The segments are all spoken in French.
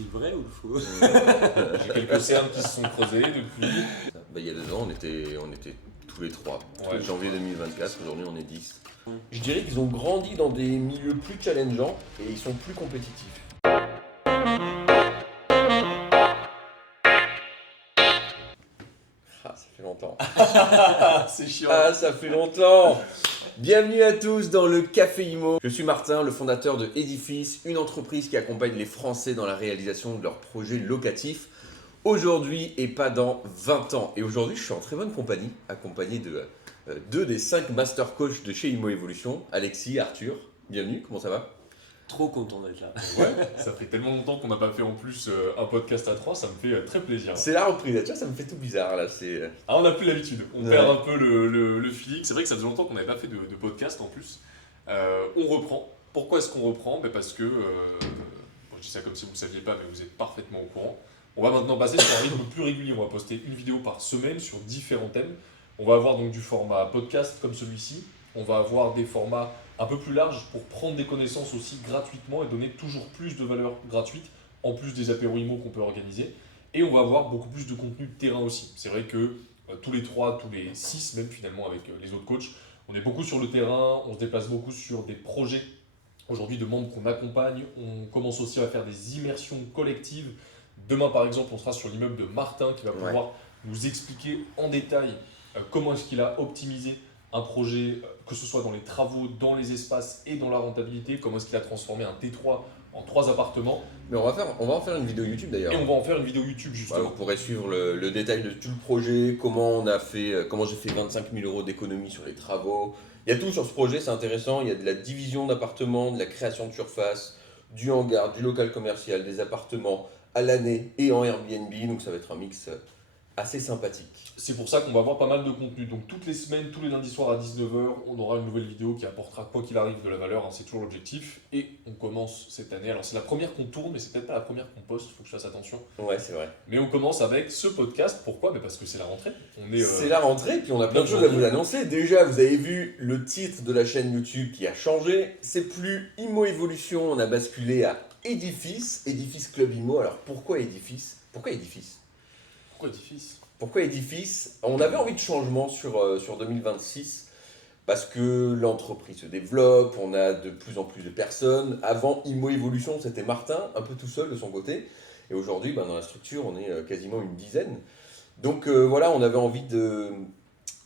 dit le vrai ou le faux? J'ai quelques cernes qui se sont creusées depuis. Il y a 2 ans, on était tous les 3. Ouais, Janvier 2024, aujourd'hui on est 10. Je dirais qu'ils ont grandi dans des milieux plus challengeants et ils sont plus compétitifs. Ah, ça fait longtemps. C'est chiant. Ah, ça fait longtemps. Bienvenue à tous dans le Café Imo. Je suis Martin, le fondateur de Edifice, une entreprise qui accompagne les Français dans la réalisation de leurs projets locatifs. Aujourd'hui et pas dans 20 ans. Et aujourd'hui, je suis en très bonne compagnie, accompagné de 2 des 5 master coachs de chez Imo Evolution, Alexis, Arthur. Bienvenue, comment ça va? Trop content d'être là. Ouais, ça fait tellement longtemps qu'on n'a pas fait en plus un podcast à 3, ça me fait très plaisir. C'est la reprise, tu vois, ça me fait tout bizarre là. Ah, on n'a plus l'habitude, on Ouais. perd un peu le feeling. C'est vrai que ça faisait longtemps qu'on n'avait pas fait de podcast en plus. On reprend. Pourquoi est-ce qu'on reprend? Parce que, bon, je dis ça comme si vous ne saviez pas, mais vous êtes parfaitement au courant. On va maintenant passer sur un rythme plus régulier. On va poster une vidéo par semaine sur différents thèmes. On va avoir donc du format podcast comme celui-ci. On va avoir des formats un peu plus larges pour prendre des connaissances aussi gratuitement et donner toujours plus de valeur gratuite, en plus des apéros IMO qu'on peut organiser. Et on va avoir beaucoup plus de contenu de terrain aussi. C'est vrai que tous les 3, tous les 6 même finalement avec les autres coachs, on est beaucoup sur le terrain, on se déplace beaucoup sur des projets aujourd'hui de membres qu'on accompagne. On commence aussi à faire des immersions collectives. Demain par exemple, on sera sur l'immeuble de Martin qui va pouvoir nous expliquer en détail comment est-ce qu'il a optimisé un projet, que ce soit dans les travaux, dans les espaces et dans la rentabilité, comment est-ce qu'il a transformé un T3 en 3 appartements. Mais on va en faire une vidéo YouTube d'ailleurs. Et on va en faire une vidéo YouTube Voilà, justement. vous pourrez suivre le détail de tout le projet, comment j'ai fait 25 000 euros d'économie sur les travaux. Il y a tout sur ce projet, c'est intéressant. Il y a de la division d'appartements, de la création de surface, du hangar, du local commercial, des appartements à l'année et en Airbnb. Donc ça va être un mix assez sympathique. C'est pour ça qu'on va avoir pas mal de contenu. Donc toutes les semaines, tous les lundis soirs à 19h, on aura une nouvelle vidéo qui apportera quoi qu'il arrive de la valeur, hein, c'est toujours l'objectif. Et on commence cette année. Alors c'est la première qu'on tourne, mais c'est peut-être pas la première qu'on poste, il faut que je fasse attention. Ouais, c'est vrai. Mais on commence avec ce podcast. Pourquoi? Parce que c'est la rentrée. On est, C'est la rentrée, puis on a plein de choses à vous annoncer. Déjà, vous avez vu le titre de la chaîne YouTube qui a changé. C'est plus Imo Evolution, on a basculé à Edifice, Edifice Club Imo. Alors pourquoi Edifice? Pourquoi Edifice? Pourquoi Edifice? Pourquoi Edifice? On avait envie de changement sur 2026 parce que l'entreprise se développe, on a de plus en plus de personnes. Avant Imo Evolution, c'était Martin, un peu tout seul de son côté. Et aujourd'hui, dans la structure, on est quasiment une dizaine. Donc voilà, on avait envie de...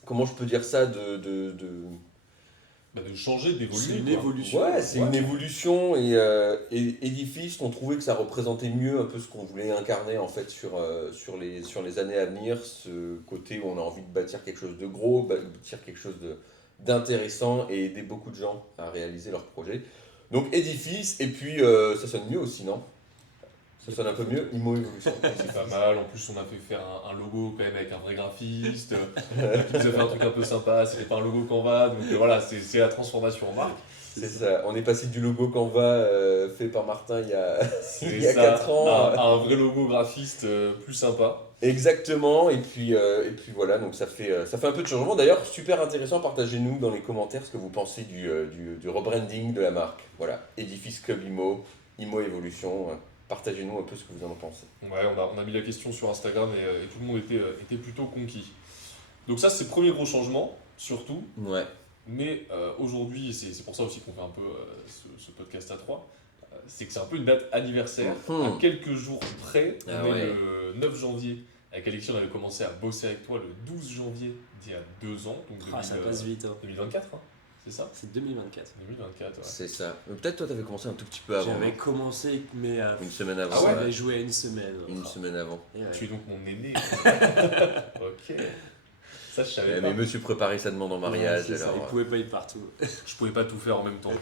Comment je peux dire ça? De changer, d'évoluer. C'est une quoi. évolution. Ouais, c'est une évolution et Edifice, on trouvait que ça représentait mieux un peu ce qu'on voulait incarner en fait sur les années à venir, ce côté où on a envie de bâtir quelque chose de gros, bâtir quelque chose d'intéressant et aider beaucoup de gens à réaliser leurs projets. Donc Edifice, et puis ça sonne mieux aussi, non? Ça sonne un peu mieux, Imo Evolution. C'est pas mal, en plus on a fait faire un logo quand même avec un vrai graphiste, qui nous a fait un truc un peu sympa, c'était pas un logo Canva, donc voilà, c'est la transformation en marque. C'est ça, on est passé du logo Canva fait par Martin il y a C'est 4 ans. à un vrai logo graphiste plus sympa. Exactement, et puis voilà, donc ça fait un peu de changement. D'ailleurs, super intéressant, partagez-nous dans les commentaires ce que vous pensez du rebranding de la marque. Voilà, Edifice Club Imo, Imo Evolution, partagez-nous un peu ce que vous en pensez. Ouais, on a mis la question sur Instagram et tout le monde était plutôt conquis. Donc ça c'est le premier gros changement, surtout. Ouais. Mais aujourd'hui, et c'est pour ça aussi qu'on fait un peu ce podcast à 3, c'est que c'est un peu une date anniversaire. À quelques jours près, on est le 9 janvier. Avec Alexis, on avait commencé à bosser avec toi le 12 janvier d'il y a 2 ans. Donc Ça passe vite. Hein. 2024, hein, c'est ça? C'est 2024. 2024, ouais. C'est ça. Peut-être toi, t'avais commencé un tout petit peu avant. J'avais non? commencé, mais Une semaine avant. Ah ouais? j'avais joué à une semaine. Une semaine avant. Et ouais. Tu es donc mon aîné. Ok. Ça, je savais pas. Mais monsieur préparait sa demande en mariage, Ouais, c'est ça, alors... il pouvait pas être partout. Je pouvais pas tout faire en même temps.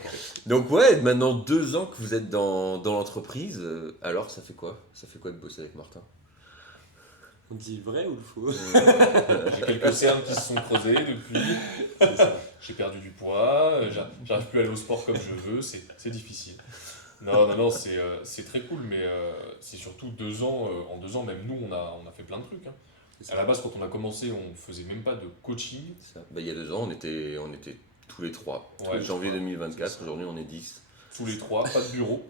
Donc ouais, maintenant 2 ans que vous êtes dans l'entreprise, alors ça fait quoi? Ça fait quoi de bosser avec Martin? On dit le vrai ou le faux? J'ai quelques cernes qui se sont creusées depuis. J'ai perdu du poids, j'arrive plus à aller au sport comme je veux, c'est difficile. Non, c'est très cool, mais c'est surtout 2 ans. En 2 ans, même nous, on a fait plein de trucs. Hein. À la base, quand on a commencé, on faisait même pas de coaching. Il y a 2 ans, on était tous les 3. Ouais, Janvier 2024, aujourd'hui on est 10. Tous les 3, pas de bureau.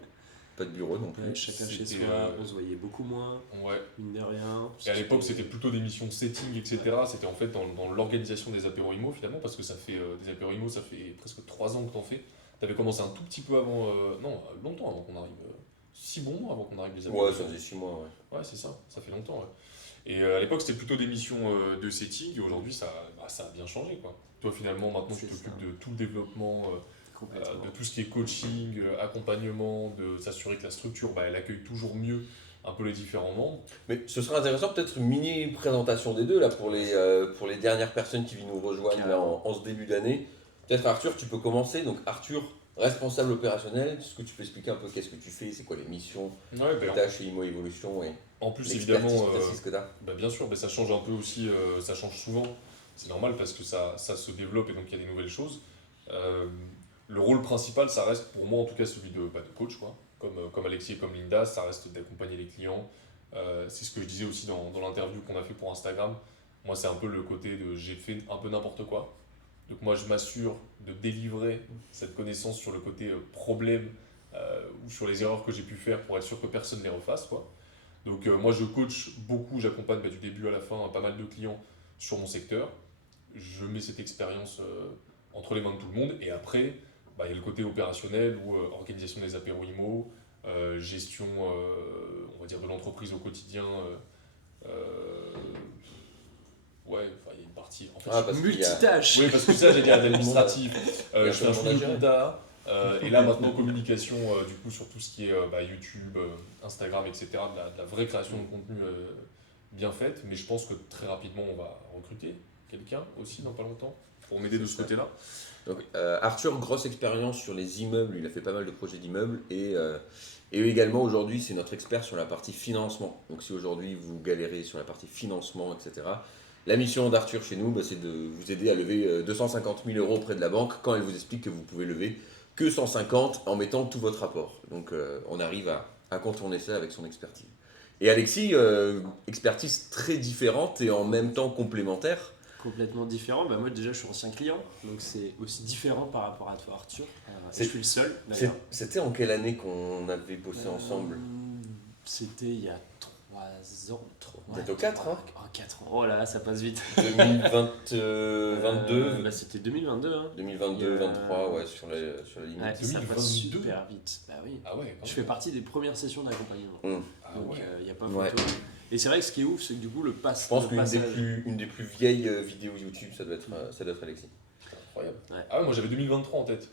Pas de bureau non plus. Chacun chez C'était, soi, on se voyait beaucoup moins, Ouais. mine de rien. Et à l'époque, c'était plutôt des missions de setting, etc. C'était en fait dans l'organisation des apéros IMO finalement, parce que ça fait des apéros IMO, ça fait presque 3 ans que t'en fais. T'avais commencé un tout petit peu avant, non, longtemps avant qu'on arrive, 6 bons mois avant qu'on arrive les apéros. Ouais, ça faisait 6 mois, ouais. Ouais, c'est ça fait longtemps. Ouais. Et à l'époque, c'était plutôt des missions de setting, et aujourd'hui, ça a bien changé, quoi. Toi, finalement, maintenant, tu C'est t'occupes ça. de tout le développement, Complètement. de tout ce qui est coaching, accompagnement, de s'assurer que la structure, elle accueille toujours mieux un peu les différents membres. Mais ce serait intéressant, peut-être une mini présentation des deux là pour les dernières personnes qui viennent nous rejoindre là, en ce début d'année. Peut-être Arthur, tu peux commencer. Donc Arthur, responsable opérationnel, est-ce que tu peux expliquer un peu qu'est-ce que tu fais, c'est quoi les missions, Ouais, les tâches chez Imo Evolution et en plus, l'expertise évidemment, précise que tu as. bien sûr, mais ça change un peu aussi, ça change souvent. C'est normal parce que ça se développe et donc il y a des nouvelles choses. Le rôle principal, ça reste pour moi en tout cas celui de coach, quoi. Comme Alexis et comme Linda, ça reste d'accompagner les clients. C'est ce que je disais aussi dans l'interview qu'on a fait pour Instagram. Moi, c'est un peu le côté de j'ai fait un peu n'importe quoi. Donc moi, je m'assure de délivrer cette connaissance sur le côté problème ou sur les erreurs que j'ai pu faire pour être sûr que personne ne les refasse, quoi. Donc moi, je coach beaucoup, j'accompagne du début à la fin pas mal de clients sur mon secteur. Je mets cette expérience entre les mains de tout le monde. Et après, il y a le côté opérationnel ou organisation des apéros IMO, gestion on va dire de l'entreprise au quotidien. Ouais, il y a une partie. En fait, Parce qu'il y a- Multitâche. oui, parce que ça, j'ai dit administratif. Il y a Je fais un un peu de flux manager. compta. Et là, maintenant, communication du coup sur tout ce qui est YouTube, Instagram, etc. De la vraie création de contenu bien faite. Mais je pense que très rapidement, on va recruter quelqu'un aussi dans pas longtemps pour m'aider de ce côté-là. Donc Arthur, grosse expérience sur les immeubles, il a fait pas mal de projets d'immeubles et également aujourd'hui c'est notre expert sur la partie financement. Donc si aujourd'hui vous galérez sur la partie financement, etc., la mission d'Arthur chez nous, c'est de vous aider à lever 250 000 euros auprès de la banque quand elle vous explique que vous pouvez lever que 150 en mettant tout votre apport. Donc on arrive à contourner ça avec son expertise. Et Alexis, expertise très différente et en même temps complémentaire. Complètement différent. Moi déjà je suis ancien client, donc c'est aussi différent par rapport à toi Arthur. Je C'est- suis le seul d'ailleurs. C'était en quelle année qu'on avait bossé ensemble? C'était il y a 3 ans. Bientôt 4, hein. 4 ans. Oh là là, ça passe vite. 2022, C'était 2022. Hein. 2022, 23, ouais, sur la limite. Ouais, ça 2022. passe super vite. Bah oui. Ah ouais, quand Je même. fais partie des premières sessions d'accompagnement. Ah Donc ouais. il n'y a pas Ouais. photo. Et c'est vrai que ce qui est ouf, c'est que du coup le pass. Je pense le qu'une passage- une des plus vieilles vidéos YouTube, ça doit être Alexis. Incroyable. Ouais. Ah ouais, moi j'avais 2023 en tête.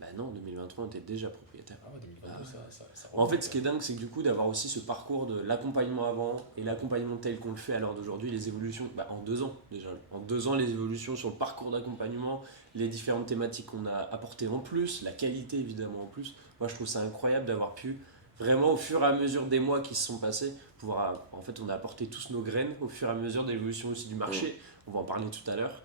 Bah non, 2023 on était déjà propriétaire. Ah ouais, 2022, ça En fait, ce qui est dingue, c'est que du coup, d'avoir aussi ce parcours de l'accompagnement avant et l'accompagnement tel qu'on le fait à l'heure d'aujourd'hui, les évolutions, en 2 ans déjà. En 2 ans, les évolutions sur le parcours d'accompagnement, les différentes thématiques qu'on a apportées en plus, la qualité évidemment en plus. Moi, je trouve ça incroyable d'avoir pu vraiment, au fur et à mesure des mois qui se sont passés, pouvoir. En fait, on a apporté tous nos graines au fur et à mesure de l'évolution aussi du marché. On va en parler tout à l'heure.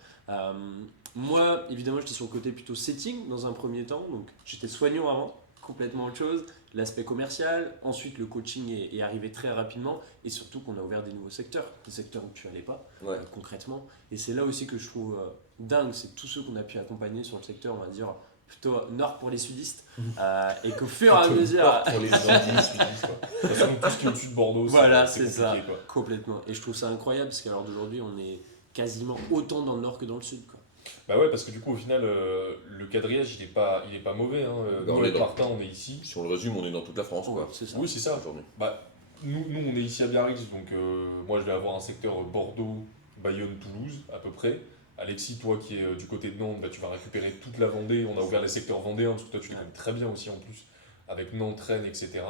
Moi, évidemment, j'étais sur le côté plutôt setting dans un premier temps. Donc, j'étais soignant avant, complètement autre chose. L'aspect commercial, ensuite le coaching est arrivé très rapidement et surtout qu'on a ouvert des nouveaux secteurs, des secteurs où tu n'allais pas Ouais. concrètement. Et c'est là aussi que je trouve dingue, c'est tous ceux qu'on a pu accompagner sur le secteur, on va dire plutôt nord pour les sudistes, et qu'au fur et à mesure. Pour les De toute façon, tout ce qui est au-dessus de Bordeaux, Voilà, c'est c'est ça. compliqué, quoi. Complètement. Et je trouve ça incroyable parce qu'à l'heure d'aujourd'hui, on est quasiment autant dans le nord que dans le sud, quoi. Bah ouais, parce que du coup, au final, le quadrillage, il est pas mauvais. Hein. Bah, Nous, on est avec dans- Martin, on est ici. Si on le résume, on est dans toute la France, quoi. C'est ça. Oui, c'est ça. Aujourd'hui. Bah, nous, on est ici à Biarritz, donc moi, je vais avoir un secteur Bordeaux, Bayonne, Toulouse, à peu près. Alexis, toi qui es du côté de Nantes, tu vas récupérer toute la Vendée. On a ouvert les secteurs vendéens, parce que toi, tu les connais très bien aussi en plus, avec Nantes, Rennes, etc.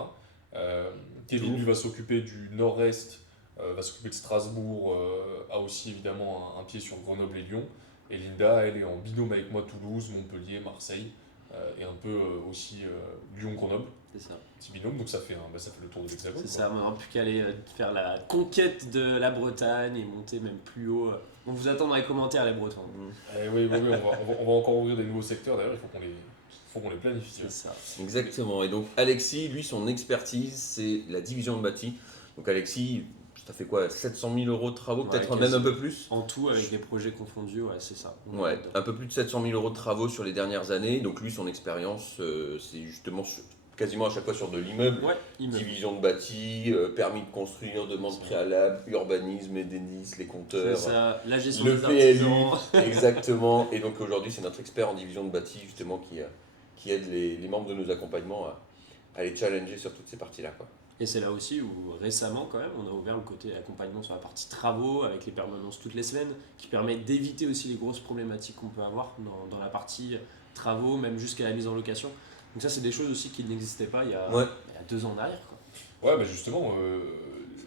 Kevin, lui, va s'occuper du nord-est, va s'occuper de Strasbourg, a aussi évidemment un pied sur Grenoble et Lyon. Et Linda, elle est en binôme avec moi, Toulouse, Montpellier, Marseille, et un peu aussi Lyon-Grenoble, C'est ça. petit binôme, donc ça fait le tour de l'Hexagone. C'est quoi. ça, on n'aura plus qu'à aller faire la conquête de la Bretagne et monter même plus haut. On vous attend dans les commentaires, les Bretons. Oui, on va encore ouvrir des nouveaux secteurs, d'ailleurs, il faut qu'on les planifie. C'est ça. Exactement. Et donc Alexis, lui, son expertise, c'est la division de bâti. Donc Alexis, ça fait quoi, 700 000 euros de travaux, Ouais, peut-être quasi. même un peu plus? En tout, avec des projets confondus, ouais, c'est ça. On est Ouais, là-dedans. un peu plus de 700 000 euros de travaux sur les dernières années. Donc lui, son expérience, c'est justement quasiment à chaque fois sur de l'immeuble. Ouais, immeuble. Division de bâti, permis de construire, demande préalable, urbanisme, EDENIS, les compteurs, C'est ça, la gestion le des PLU, artisans. exactement. Et donc aujourd'hui, c'est notre expert en division de bâti justement qui aide les membres de nos accompagnements à les challenger sur toutes ces parties-là, quoi. Et c'est là aussi où récemment quand même on a ouvert le côté accompagnement sur la partie travaux avec les permanences toutes les semaines qui permet d'éviter aussi les grosses problématiques qu'on peut avoir dans la partie travaux, même jusqu'à la mise en location. Donc ça c'est des choses aussi qui n'existaient pas il y a, Ouais. il y a 2 ans en arrière, quoi. Ouais, bah justement,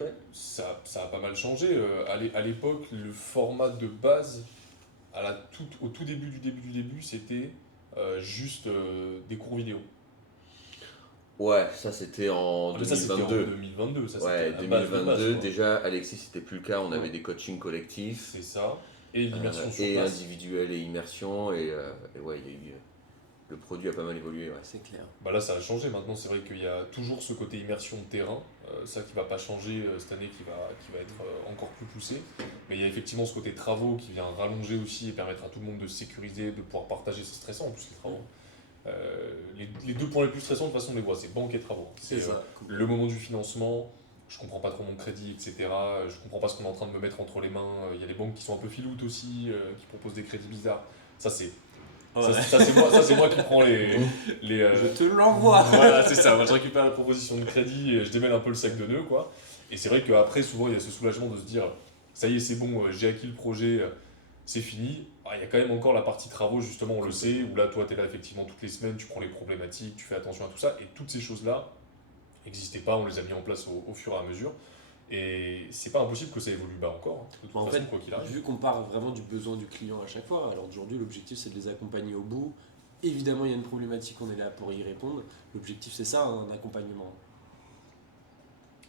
Ouais. ça a pas mal changé. À l'époque, le format de base, au tout début du début, c'était juste des cours vidéo. Ouais, ça c'était en Mais ça, c'était en 2022. 2022. Ça, Ouais, c'était la base de base, 2022, quoi. déjà, Alexis, c'était plus le cas, on avait Ouais. des coachings collectifs, C'est ça. Et l'immersion sur et place. individuels et immersion, et ouais, il y a eu, le produit a pas mal évolué, ouais. C'est clair. Bah là, ça a changé. Maintenant, c'est vrai qu'il y a toujours ce côté immersion de terrain. Ça qui va pas changer cette année, qui va être encore plus poussé. Mais il y a effectivement ce côté travaux qui vient rallonger aussi et permettre à tout le monde de se sécuriser, de pouvoir partager. C'est stressant en plus, les travaux. Les 2 points les plus stressants, de toute façon, on les voit, c'est banque et travaux. C'est ça. Le moment du financement, je comprends pas trop mon crédit, etc. Je comprends pas ce qu'on est en train de me mettre entre les mains. Il y a des banques qui sont un peu filoutes aussi, qui proposent des crédits bizarres. Ça, c'est Ouais. ça, c'est moi qui prends les Je te l'envoie. voilà, c'est ça. Moi, je récupère la proposition de crédit et je démêle un peu le sac de nœuds, quoi. Et c'est vrai qu'après, souvent, il y a ce soulagement de se dire, ça y est, c'est bon, j'ai acquis le projet, c'est fini. Ah, il y a quand même encore la partie travaux, justement, on le sait, où là, toi, tu es là effectivement toutes les semaines, tu prends les problématiques, tu fais attention à tout ça. Et toutes ces choses-là n'existaient pas, on les a mis en place au fur et à mesure. Et c'est pas impossible que ça évolue encore, hein, de toute En façon, fait, quoi qu'il arrive. vu qu'on part vraiment du besoin du client à chaque fois, alors aujourd'hui l'objectif c'est de les accompagner au bout. Évidemment il y a une problématique, on est là pour y répondre. L'objectif c'est ça, un accompagnement.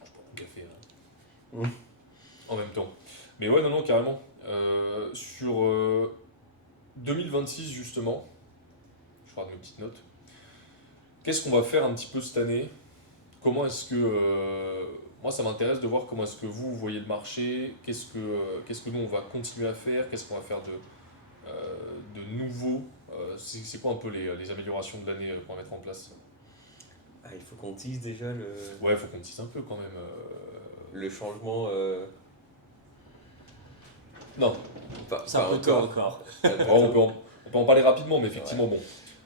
Je prends mon café Mm. en même temps. Mais ouais, non, non, carrément. Sur 2026, justement, je regarde mes petites notes. Qu'est-ce qu'on va faire un petit peu cette année? Comment est-ce que. Moi, ça m'intéresse de voir comment est-ce que vous voyez le marché, qu'est-ce que nous, on va continuer à faire, qu'est-ce qu'on va faire de nouveau. C'est quoi un peu les améliorations de l'année qu'on va mettre en place? Ah, il faut qu'on tease déjà Ouais, il faut qu'on dise un peu quand même. le changement. Non, C'est un peu tôt encore. on peut en parler rapidement, mais effectivement, bon.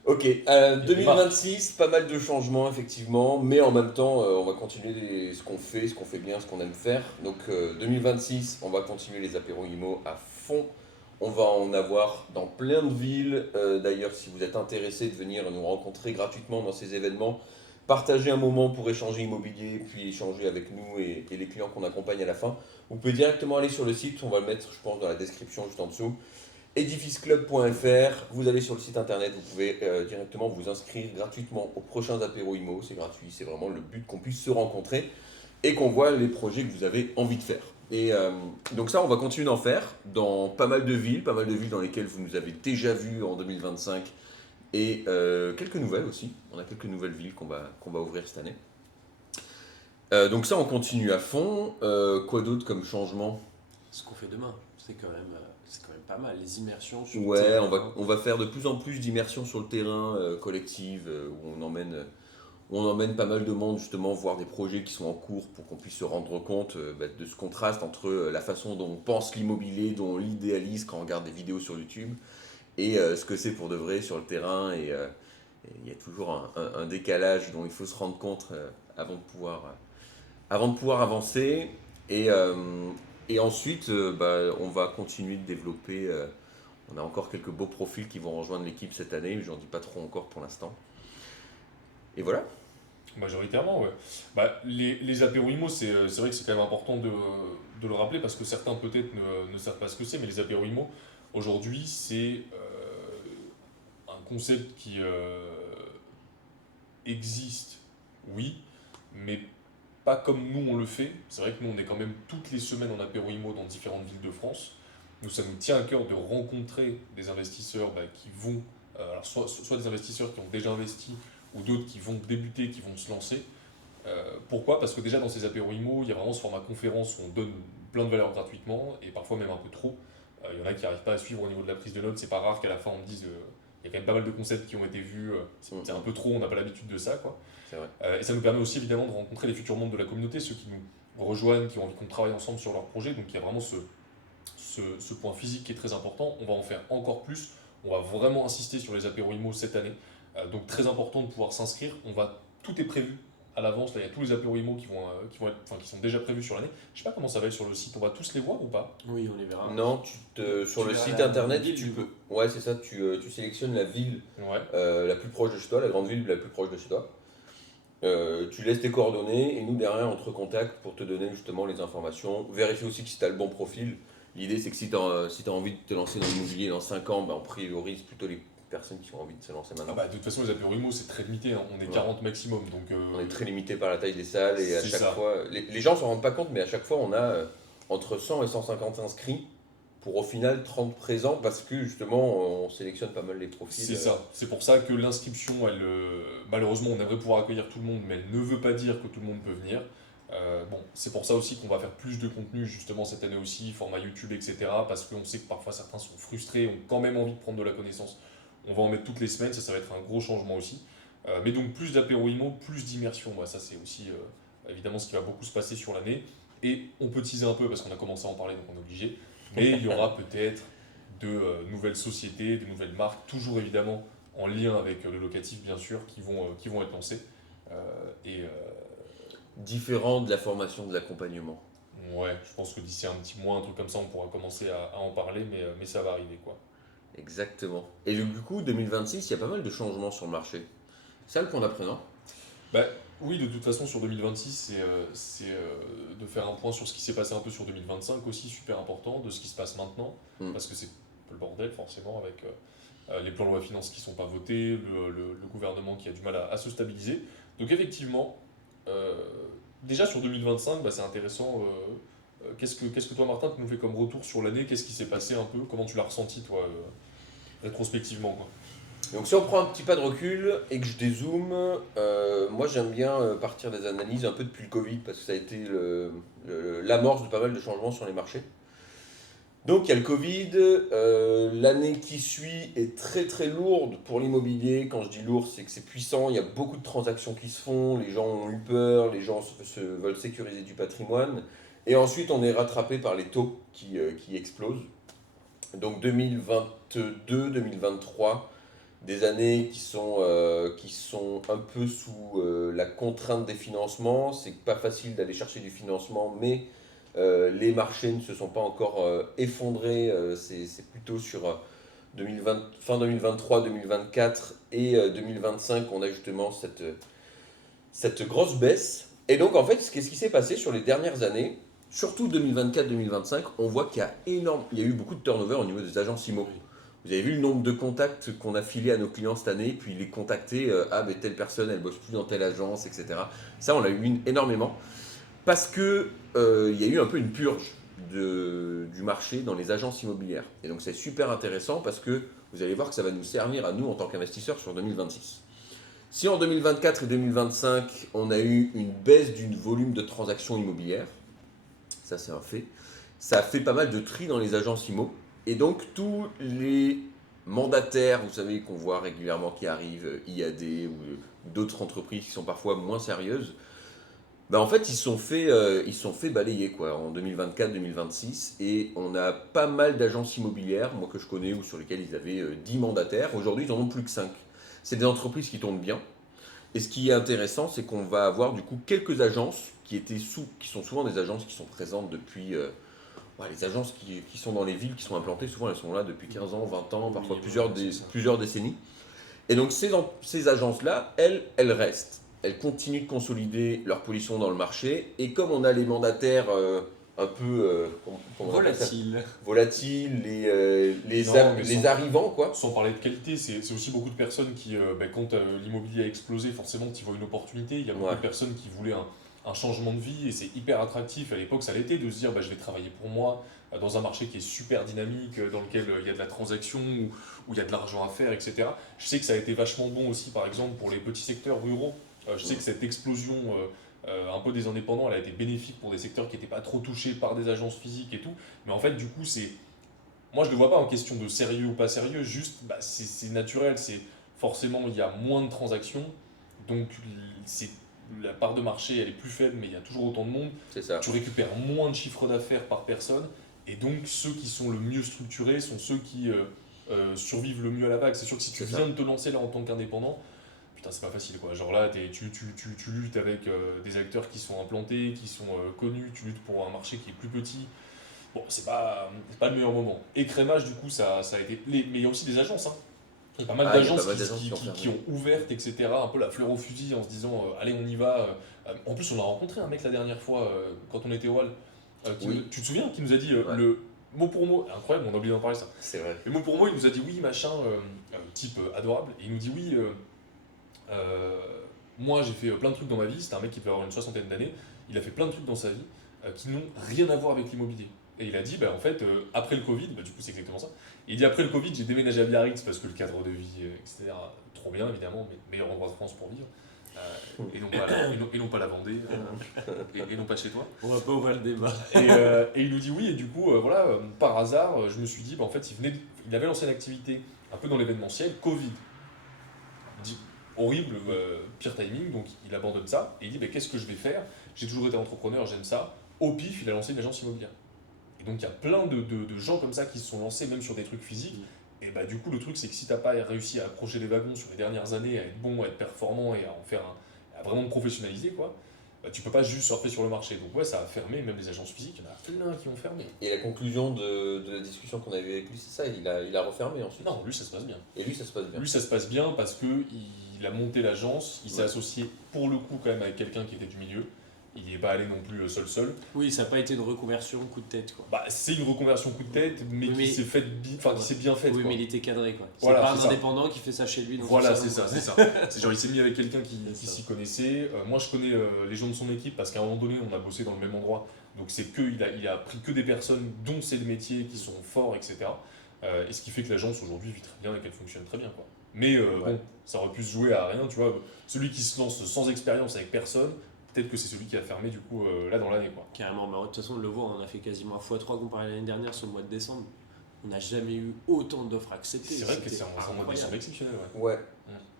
Ok, 2026, pas mal de changements effectivement, mais en même temps, on va continuer ce qu'on fait bien, ce qu'on aime faire. Donc 2026, on va continuer les apéros IMO à fond. On va en avoir dans plein de villes. D'ailleurs, si vous êtes intéressé de venir nous rencontrer gratuitement dans ces événements, partager un moment pour échanger immobilier, puis échanger avec nous et les clients qu'on accompagne à la fin, vous pouvez directement aller sur le site, on va le mettre, je pense, dans la description juste en dessous. Edificeclub.fr, vous allez sur le site internet, vous pouvez directement vous inscrire gratuitement aux prochains apéros IMO, c'est gratuit, c'est vraiment le but qu'on puisse se rencontrer et qu'on voit les projets que vous avez envie de faire. Et donc ça, on va continuer d'en faire dans pas mal de villes dans lesquelles vous nous avez déjà vus en 2025 et quelques nouvelles aussi. On a quelques nouvelles villes qu'on va ouvrir cette année. Donc ça, on continue à fond. Quoi d'autre comme changement? Ce qu'on fait demain, c'est quand même pas mal. Les immersions sur le Ouais, terrain. on va faire de plus en plus d'immersions sur le terrain collective où on emmène pas mal de monde justement voir des projets qui sont en cours pour qu'on puisse se rendre compte de ce contraste entre la façon dont on pense l'immobilier, dont on l'idéalise quand on regarde des vidéos sur YouTube et ce que c'est pour de vrai sur le terrain. Et il y a toujours un décalage dont il faut se rendre compte avant de pouvoir avancer. Et ensuite, on va continuer de développer. On a encore quelques beaux profils qui vont rejoindre l'équipe cette année, mais j'en dis pas trop encore pour l'instant. Et voilà. Majoritairement, ouais. Les apéros IMO, c'est vrai que c'est quand même important de le rappeler parce que certains peut-être ne savent pas ce que c'est, mais les apéros IMO, aujourd'hui, c'est un concept qui existe, oui, mais pas comme nous on le fait. C'est vrai que nous, on est quand même toutes les semaines en apéro IMO dans différentes villes de France. Nous, ça nous tient à cœur de rencontrer des investisseurs qui vont, alors soit des investisseurs qui ont déjà investi, ou d'autres qui vont débuter, qui vont se lancer. Pourquoi? Parce que déjà dans ces apéros IMO, il y a vraiment ce format conférence où on donne plein de valeurs gratuitement et parfois même un peu trop. Il y en a qui n'arrivent pas à suivre au niveau de la prise de notes. C'est pas rare qu'à la fin on me dise il y a quand même pas mal de concepts qui ont été vus, c'est un peu trop, on n'a pas l'habitude de ça, quoi. C'est vrai. Et ça nous permet aussi évidemment de rencontrer les futurs membres de la communauté, ceux qui nous rejoignent, qui ont envie qu'on travaille ensemble sur leur projet, donc il y a vraiment ce point physique qui est très important. On va en faire encore plus, on va vraiment insister sur les apéros IMO cette année, donc très important de pouvoir s'inscrire. Tout est prévu à l'avance, là il y a tous les apéros IMO qui sont déjà prévus sur l'année. Je sais pas comment ça va être sur le site, on va tous les voir ou pas? Oui, on les verra. Non, sur Tu le verras site la internet, ville, tu du peux. coup. Ouais, c'est ça, tu sélectionnes la ville Ouais. la plus proche de chez toi, la grande ville la plus proche de chez toi. Tu laisses tes coordonnées et nous derrière on te recontacte pour te donner justement les informations. Vérifie aussi que si tu as le bon profil. L'idée c'est que si tu as envie de te lancer dans l'immobilier dans 5 ans, on priorise plutôt les personnes qui ont envie de se lancer maintenant. De toute façon, les apéros IMO, c'est très limité, hein. On est 40 maximum. Donc, On est très limité par la taille des salles et à c'est chaque ça. fois, les gens ne s'en rendent pas compte, mais à chaque fois on a entre 100 et 150 inscrits pour au final 30 présents parce que justement on sélectionne pas mal les profils. C'est ça. C'est pour ça que l'inscription, malheureusement, on aimerait pouvoir accueillir tout le monde, mais elle ne veut pas dire que tout le monde peut venir. C'est pour ça aussi qu'on va faire plus de contenu justement cette année aussi, format YouTube, etc. Parce qu'on sait que parfois certains sont frustrés, ont quand même envie de prendre de la connaissance. On va en mettre toutes les semaines, ça va être un gros changement aussi. Mais donc plus d'apéro IMO, plus d'immersion. Ça c'est aussi évidemment ce qui va beaucoup se passer sur l'année. Et on peut teaser un peu parce qu'on a commencé à en parler, donc on est obligé. Mais il y aura peut-être de nouvelles sociétés, de nouvelles marques, toujours évidemment en lien avec le locatif bien sûr, qui vont être lancées. Différent de la formation de l'accompagnement. Ouais, je pense que d'ici un petit mois, un truc comme ça, on pourra commencer à en parler, mais ça va arriver quoi. Exactement. Et du coup, 2026, il y a pas mal de changements sur le marché. C'est ça le point d'après, non? Oui, de toute façon, sur 2026, c'est de faire un point sur ce qui s'est passé un peu sur 2025 aussi, super important, de ce qui se passe maintenant, parce que c'est un peu le bordel forcément avec les plans loi finances qui ne sont pas votés, le gouvernement qui a du mal à se stabiliser. Donc effectivement, déjà sur 2025, c'est intéressant. Qu'est-ce que toi, Martin, tu nous fais comme retour sur l'année? Qu'est-ce qui s'est passé un peu? Comment tu l'as ressenti, toi, rétrospectivement quoi? Donc si on prend un petit pas de recul et que je dézoome, moi j'aime bien partir des analyses un peu depuis le Covid parce que ça a été l'amorce de pas mal de changements sur les marchés. Donc il y a le Covid, l'année qui suit est très très lourde pour l'immobilier. Quand je dis lourd, c'est que c'est puissant, il y a beaucoup de transactions qui se font, les gens ont eu peur, les gens veulent sécuriser du patrimoine. Et ensuite on est rattrapé par les taux qui explosent. Donc 2022, 2023, des années qui sont un peu sous la contrainte des financements. C'est pas facile d'aller chercher du financement, mais les marchés ne se sont pas encore effondrés. C'est plutôt sur 2020, fin 2023, 2024 et 2025 qu'on a justement cette grosse baisse. Et donc en fait, qu'est-ce qui s'est passé sur les dernières années? Surtout 2024-2025, on voit qu'il y a eu beaucoup de turnover au niveau des agences IMO. Vous avez vu le nombre de contacts qu'on a filés à nos clients cette année, puis les contacter, telle personne, elle bosse plus dans telle agence, etc. Ça, on l'a eu énormément, parce que il y a eu un peu une purge du marché dans les agences immobilières. Et donc c'est super intéressant, parce que vous allez voir que ça va nous servir à nous en tant qu'investisseurs sur 2026. Si en 2024 et 2025, on a eu une baisse du volume de transactions immobilières, ça c'est un fait, ça a fait pas mal de tri dans les agences IMO. Et donc tous les mandataires, vous savez, qu'on voit régulièrement qui arrivent, IAD ou d'autres entreprises qui sont parfois moins sérieuses, en fait ils se sont fait balayer quoi, en 2024-2026. Et on a pas mal d'agences immobilières, moi que je connais, ou sur lesquelles ils avaient 10 mandataires. Aujourd'hui ils n'en ont plus que 5. C'est des entreprises qui tournent bien. Et ce qui est intéressant, c'est qu'on va avoir du coup quelques agences qui sont souvent des agences qui sont présentes depuis... les agences qui sont dans les villes, qui sont implantées, souvent elles sont là depuis 15 ans, 20 ans, parfois plusieurs décennies. Et donc ces agences-là, elles restent. Elles continuent de consolider leur position dans le marché. Et comme on a les mandataires un peu volatiles, les arrivants, quoi. Sans parler de qualité, c'est aussi beaucoup de personnes qui, quand l'immobilier a explosé, forcément, tu vois une opportunité. Il y a beaucoup de personnes qui voulaient un changement de vie et c'est hyper attractif. À l'époque, ça l'était de se dire je vais travailler pour moi dans un marché qui est super dynamique, dans lequel il y a de la transaction, où il y a de l'argent à faire, etc. Je sais que ça a été vachement bon aussi, par exemple, pour les petits secteurs ruraux. Je sais que cette explosion un peu des indépendants, elle a été bénéfique pour des secteurs qui n'étaient pas trop touchés par des agences physiques et tout. Mais en fait, du coup, moi je le vois pas en question de sérieux ou pas sérieux, juste c'est naturel, c'est forcément il y a moins de transactions, donc c'est la part de marché elle est plus faible, mais il y a toujours autant de monde. C'est ça. Tu récupères moins de chiffre d'affaires par personne, et donc ceux qui sont le mieux structurés sont ceux qui survivent le mieux à la vague. C'est sûr que si tu C'est ça. viens de te lancer là en tant qu'indépendant, putain, c'est pas facile quoi. Genre là, tu luttes avec des acteurs qui sont implantés, qui sont connus, tu luttes pour un marché qui est plus petit. Bon, c'est pas le meilleur moment. Écrémage, du coup, ça a été. Mais il y a aussi des agences, hein. Il y a pas mal Ah, il y a d'agences pas mal d'agences qui ont fermé. qui ont ouvert, etc. Un peu la fleur au fusil en se disant allez, on y va. En plus, on a rencontré un mec la dernière fois quand on était au Hall. Oui. Tu te souviens, qui nous a dit Ouais. le mot pour mot, incroyable, on a oublié d'en parler ça. C'est vrai. Le mot pour mot, il nous a dit oui, machin, type adorable. Et il nous dit oui, moi j'ai fait plein de trucs dans ma vie. C'était un mec qui peut avoir une soixantaine d'années. Il a fait plein de trucs dans sa vie qui n'ont rien à voir avec l'immobilier. Et il a dit, en fait, après le Covid, du coup c'est exactement ça. Il dit après le Covid, j'ai déménagé à Biarritz parce que le cadre de vie, etc. Trop bien évidemment, mais meilleur endroit de France pour vivre. Et non pas la Vendée, et non pas chez toi. On va pas ouvrir le débat. Et il nous dit oui, et du coup, voilà, par hasard, je me suis dit, en fait, il avait lancé une activité un peu dans l'événementiel, Covid. Il dit, horrible, pire timing, donc il abandonne ça, et il dit, qu'est-ce que je vais faire? J'ai toujours été entrepreneur, j'aime ça. Au pif, il a lancé une agence immobilière. Et donc il y a plein de gens comme ça qui se sont lancés, même sur des trucs physiques. Et du coup, le truc, c'est que si t'as pas réussi à accrocher les wagons sur les dernières années, à être bon, à être performant et à en faire à vraiment te professionnaliser, quoi, tu peux pas juste surfer sur le marché. Donc ouais, ça a fermé, même les agences physiques, il y en a plein qui ont fermé. Et la conclusion de la discussion qu'on avait avec lui, c'est ça, il a refermé ensuite. Non, lui, ça se passe bien. Et lui, ça se passe bien. Lui, ça se passe bien parce que il a monté l'agence, il s'est Ouais. associé pour le coup quand même avec quelqu'un qui était du milieu. Il n'y est pas allé non plus seul. Oui, ça n'a pas été une reconversion coup de tête, quoi. C'est une reconversion coup de tête, mais Oui, qui mais- s'est qui s'est bien faite. Oui, quoi. mais il était cadré, quoi. C'est Voilà, pas un c'est ça. indépendant qui fait ça chez lui. Dans Voilà, son c'est salon, ça, quoi. c'est ça. C'est genre, il s'est mis avec quelqu'un qui C'est ça. s'y connaissait. Moi, je connais les gens de son équipe parce qu'à un moment donné, on a bossé dans le même endroit. Donc, il a pris que des personnes dont c'est le métier, qui sont forts, etc. Et ce qui fait que l'agence aujourd'hui vit très bien et qu'elle fonctionne très bien, quoi. Mais bon, ça aurait pu se jouer à rien, tu vois. Celui qui se lance sans expérience avec personne, peut-être que c'est celui qui a fermé, du coup, là dans l'année, quoi. Carrément, de toute façon, on le voit, on a fait quasiment x3 comparé à l'année dernière sur le mois de décembre. On n'a jamais eu autant d'offres acceptées. C'est vrai que C'était c'est un mois de incroyable. décembre exceptionnel, ouais. Ouais.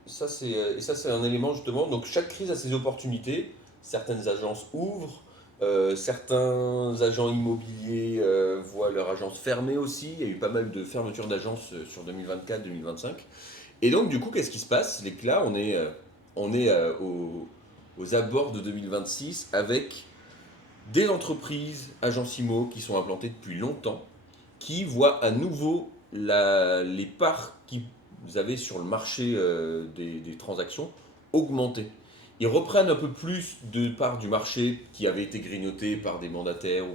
Ça, c'est un élément justement. Donc, chaque crise a ses opportunités. Certaines agences ouvrent. Certains agents immobiliers voient leur agence fermée aussi. Il y a eu pas mal de fermetures d'agences sur 2024-2025. Et donc, du coup, qu'est-ce qui se passe? C'est que là, on est aux abords de 2026 avec des entreprises, agences IMO qui sont implantées depuis longtemps, qui voient à nouveau les parts qu'ils avaient sur le marché des transactions augmenter. Ils reprennent un peu plus de parts du marché qui avaient été grignotées par des mandataires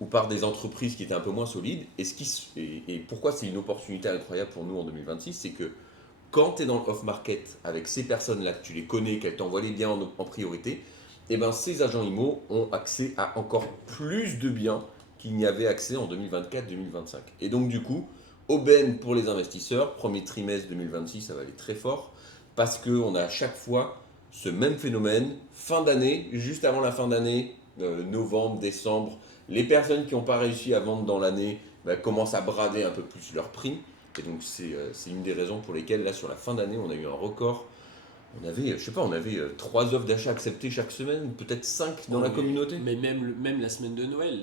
ou par des entreprises qui étaient un peu moins solides. Et pourquoi c'est une opportunité incroyable pour nous en 2026, c'est que quand tu es dans le off-market avec ces personnes-là, que tu les connais, qu'elles t'envoient les biens en priorité, et ben ces agents IMO ont accès à encore plus de biens qu'il n'y avait accès en 2024-2025. Et donc du coup, aubaine pour les investisseurs, premier trimestre 2026, ça va aller très fort, parce qu'on a à chaque fois ce même phénomène, fin d'année, juste avant la fin d'année, novembre, décembre, les personnes qui n'ont pas réussi à vendre dans l'année commencent à brader un peu plus leur prix. Et donc c'est une des raisons pour lesquelles là sur la fin d'année on a eu un record. On avait 3 offres d'achat acceptées chaque semaine, peut-être 5 dans la communauté. Mais même la semaine de Noël,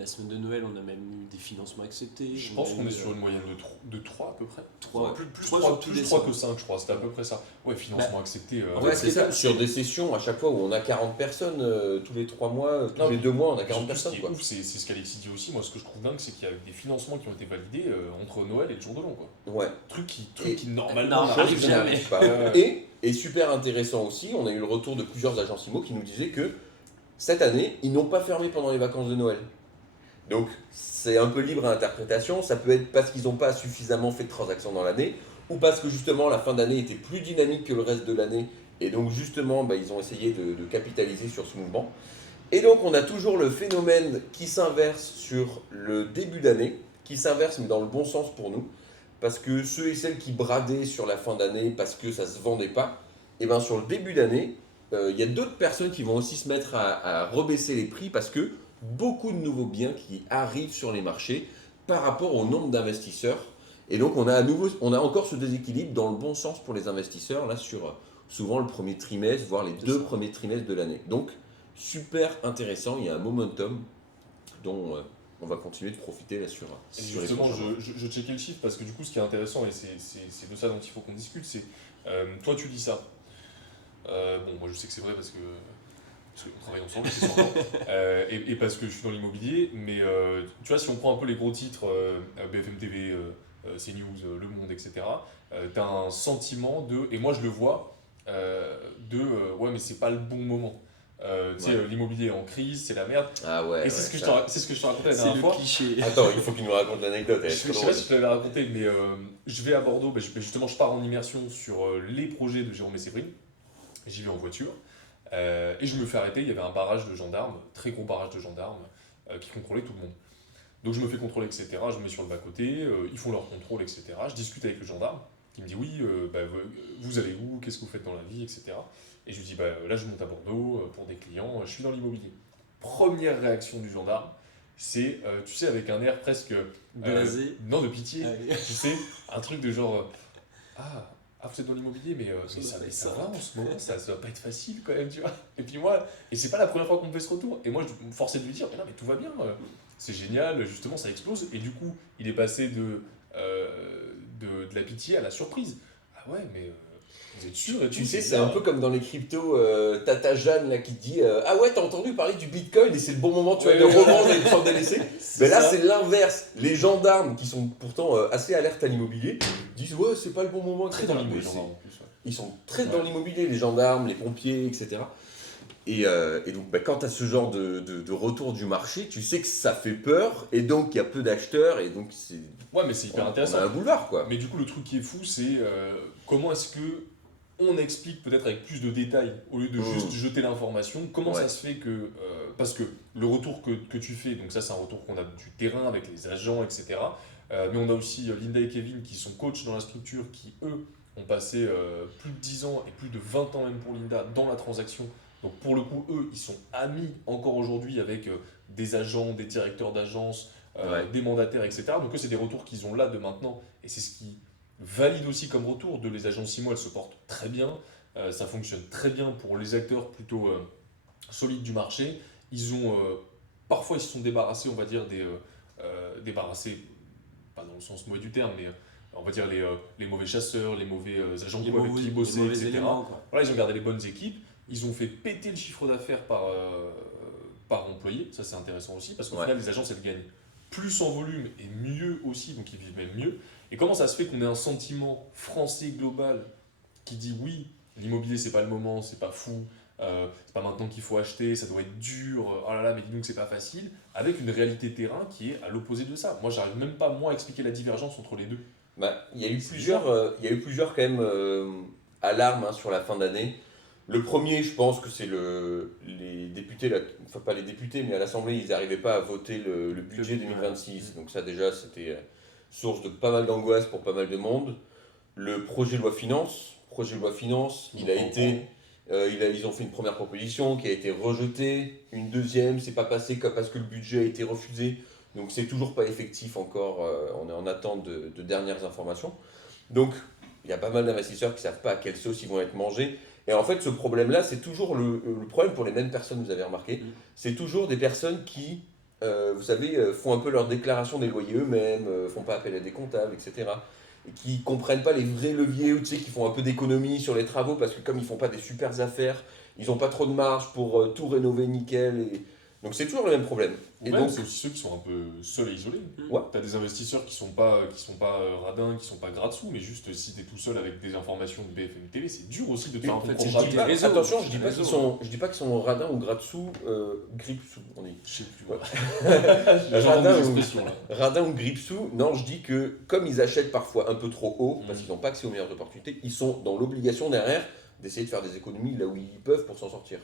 on a même eu des financements acceptés. Je pense qu'on est sur une moyenne de 3 à peu près. 3. Plus Trois 3 sur tous les 3 cents. que 5, je crois. C'était à peu près ça. Ouais, financement accepté. en Ouais, fait, c'est ça. Sur des sessions à chaque fois où on a 40 personnes, tous les 3 mois, tous les 2 mois on a 40 surtout, ce personnes. qui est Quoi. ouf, c'est ce qu'Alexis dit aussi. Moi, ce que je trouve dingue, c'est qu'il y a des financements qui ont été validés entre Noël et le jour de l'an. Ouais. Truc qui Et- normalement Non, n'arrive arrive Chose qui jamais. n'arrive pas. Ouais. Et super intéressant aussi, on a eu le retour de plusieurs agences IMO qui nous disaient que cette année, ils n'ont pas fermé pendant les vacances de Noël. Donc c'est un peu libre à interprétation, ça peut être parce qu'ils n'ont pas suffisamment fait de transactions dans l'année, ou parce que justement la fin d'année était plus dynamique que le reste de l'année, et donc justement ils ont essayé de capitaliser sur ce mouvement. Et donc on a toujours le phénomène qui s'inverse sur le début d'année, qui s'inverse mais dans le bon sens pour nous, parce que ceux et celles qui bradaient sur la fin d'année parce que ça ne se vendait pas, et bien sur le début d'année, il y a d'autres personnes qui vont aussi se mettre à rebaisser les prix parce que beaucoup de nouveaux biens qui arrivent sur les marchés par rapport au nombre d'investisseurs. Et donc on a encore ce déséquilibre dans le bon sens pour les investisseurs, là sur souvent le premier trimestre, voire les 2 premiers trimestres de l'année. Donc super intéressant, il y a un momentum dont on va continuer de profiter là sur Et sur les justement, prochains mois. je checkais le chiffre parce que du coup, ce qui est intéressant, et c'est de ça dont il faut qu'on discute, c'est toi tu dis ça. Bon, moi je sais que c'est vrai parce qu'on travaille ensemble, c'est sûrement, et parce que je suis dans l'immobilier, mais tu vois, si on prend un peu les gros titres, BFM TV, CNews, Le Monde, etc., tu as un sentiment de, et moi je le vois, ouais, mais c'est pas le bon moment. Tu sais, Ouais. l'immobilier est en crise, c'est la merde. Ah ouais, Et c'est ce que ça. c'est ce que je te racontais la C'est dernière le fois. cliché. Attends, il faut qu'il nous raconte l'anecdote, elle est Je trop sais pas drôle. si je te l'avais raconté, mais je vais à Bordeaux, justement je pars en immersion sur les projets de Jérôme et Séverine. J'y vais en voiture et je me fais arrêter. Il y avait un barrage de gendarmes, très gros barrage de gendarmes, qui contrôlait tout le monde. Donc je me fais contrôler, etc. Je me mets sur le bas-côté, ils font leur contrôle, etc. Je discute avec le gendarme qui me dit oui, vous allez où, qu'est-ce que vous faites dans la vie, etc. Et je lui dis là je monte à Bordeaux pour des clients, je suis dans l'immobilier. Première réaction du gendarme, c'est, tu sais, avec un air presque. Blasé. Non, de pitié. Allez. Tu sais, un truc de genre. Vous êtes dans l'immobilier, mais ça va en ce moment, ça va pas être facile quand même, tu vois. Et puis moi, et c'est pas la première fois qu'on me fait ce retour. Et moi, je me forçais de lui dire, mais non, mais tout va bien, c'est génial, justement, ça explose. Et du coup, il est passé de la pitié à la surprise. Ah ouais, mais vous êtes sûr et Tu tout, sais, c'est bien. un peu comme dans les cryptos, Tata Jeanne là, qui te dit ah ouais, t'as entendu parler du Bitcoin et c'est le bon moment tu vois, de Ouais. revendre et de s'en délaisser. Mais là, ça. c'est l'inverse. Les gendarmes qui sont pourtant assez alertes à l'immobilier disent ouais, c'est pas le bon moment. Très etc. dans l'immobilier, Mais gendarme, en plus. Ouais. ils sont très Ouais. dans l'immobilier, les gendarmes, les pompiers, etc. Et donc, quand tu as ce genre de retour du marché, tu sais que ça fait peur et donc il y a peu d'acheteurs et donc Ouais, mais c'est hyper on intéressant. a un boulevard quoi. Mais du coup, le truc qui est fou, c'est comment est-ce que on explique peut-être avec plus de détails au lieu de juste jeter l'information. Comment Ouais. ça se fait que parce que le retour que tu fais, donc ça c'est un retour qu'on a du terrain avec les agents, etc. Mais on a aussi Linda et Kevin qui sont coachs dans la structure, qui eux ont passé plus de 10 ans et plus de 20 ans même pour Linda dans la transaction. Donc pour le coup, eux, ils sont amis encore aujourd'hui avec des agents, des directeurs d'agence, Ouais. des mandataires, etc. Donc eux, c'est des retours qu'ils ont là de maintenant. Et c'est ce qui valide aussi comme retour de les agences IMO, elles se portent très bien. Ça fonctionne très bien pour les acteurs plutôt solides du marché. Parfois, ils se sont débarrassés, on va dire, débarrassés, pas dans le sens mauvais du terme, mais on va dire les mauvais chasseurs, les mauvais agents Les avec qui ils bossaient, mauvais etc. éléments, quoi. Voilà, ils ont gardé les bonnes équipes. Ils ont fait péter le chiffre d'affaires par employé. Ça, c'est intéressant aussi, parce qu'au Ouais. final, les agences, elles gagnent plus en volume et mieux aussi, donc ils vivent même mieux. Et comment ça se fait qu'on ait un sentiment français global qui dit oui, l'immobilier, c'est pas le moment, c'est pas fou, c'est pas maintenant qu'il faut acheter, ça doit être dur, oh là là, mais dis donc, c'est pas facile, avec une réalité terrain qui est à l'opposé de ça. Moi, j'arrive même pas, moi, à expliquer la divergence entre les deux. Il y a eu plusieurs quand même alarmes sur la fin d'année. Le premier, je pense que c'est les députés, enfin pas les députés, mais à l'Assemblée, ils n'arrivaient pas à voter le budget 2026. Donc ça déjà, c'était source de pas mal d'angoisse pour pas mal de monde. Le projet de loi finance, ils ont fait une première proposition qui a été rejetée, une deuxième, c'est pas passé parce que le budget a été refusé. Donc c'est toujours pas effectif encore, on est en attente de dernières informations. Donc il y a pas mal d'investisseurs qui savent pas à quelle sauce ils vont être mangés. Et en fait ce problème-là, c'est toujours le problème pour les mêmes personnes, vous avez remarqué, c'est toujours des personnes qui, vous savez, font un peu leur déclaration des loyers eux-mêmes, font pas appel à des comptables, etc. Et qui comprennent pas les vrais leviers, ou tu sais, qui font un peu d'économie sur les travaux parce que comme ils font pas des super affaires, ils ont pas trop de marge pour tout rénover nickel. Et... Donc c'est toujours le même problème. Ou Et même, donc, c'est aussi ceux qui sont un peu seuls et isolés. Ouais. T'as des investisseurs qui sont pas radins, qui sont pas gras dessous, mais juste si t'es tout seul avec des informations de BFM TV, c'est dur aussi de te faire en fait, comprendre c'est rapidement. les réseaux. attention, je dis Les pas qu'ils réseaux. sont, je dis pas qu'ils sont radins ou gras dessous, grip-sous, on dit. Je sais plus. Ouais. Là, j'entends Radin des ou- expressions là. Radin ou grip-sous, non, je dis que comme ils achètent parfois un peu trop haut, parce Mm. qu'ils n'ont pas accès aux meilleures opportunités, ils sont dans l'obligation derrière d'essayer de faire des économies là où ils peuvent pour s'en sortir.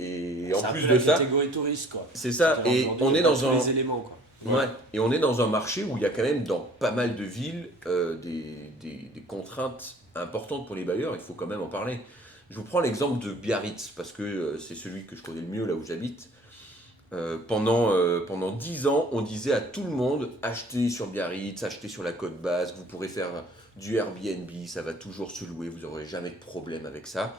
Et en C'est un plus peu de la ça, catégorie touriste, quoi. c'est ça, C'est-à-dire et aujourd'hui, on est il y a dans tous un... les éléments, quoi. Ouais. Et on est dans un marché où il y a quand même dans pas mal de villes des contraintes importantes pour les bailleurs, il faut quand même en parler. Je vous prends l'exemple de Biarritz, parce que c'est celui que je connais le mieux là où j'habite. pendant 10 ans, on disait à tout le monde, achetez sur Biarritz, achetez sur la côte basque, vous pourrez faire du Airbnb, ça va toujours se louer, vous n'aurez jamais de problème avec ça.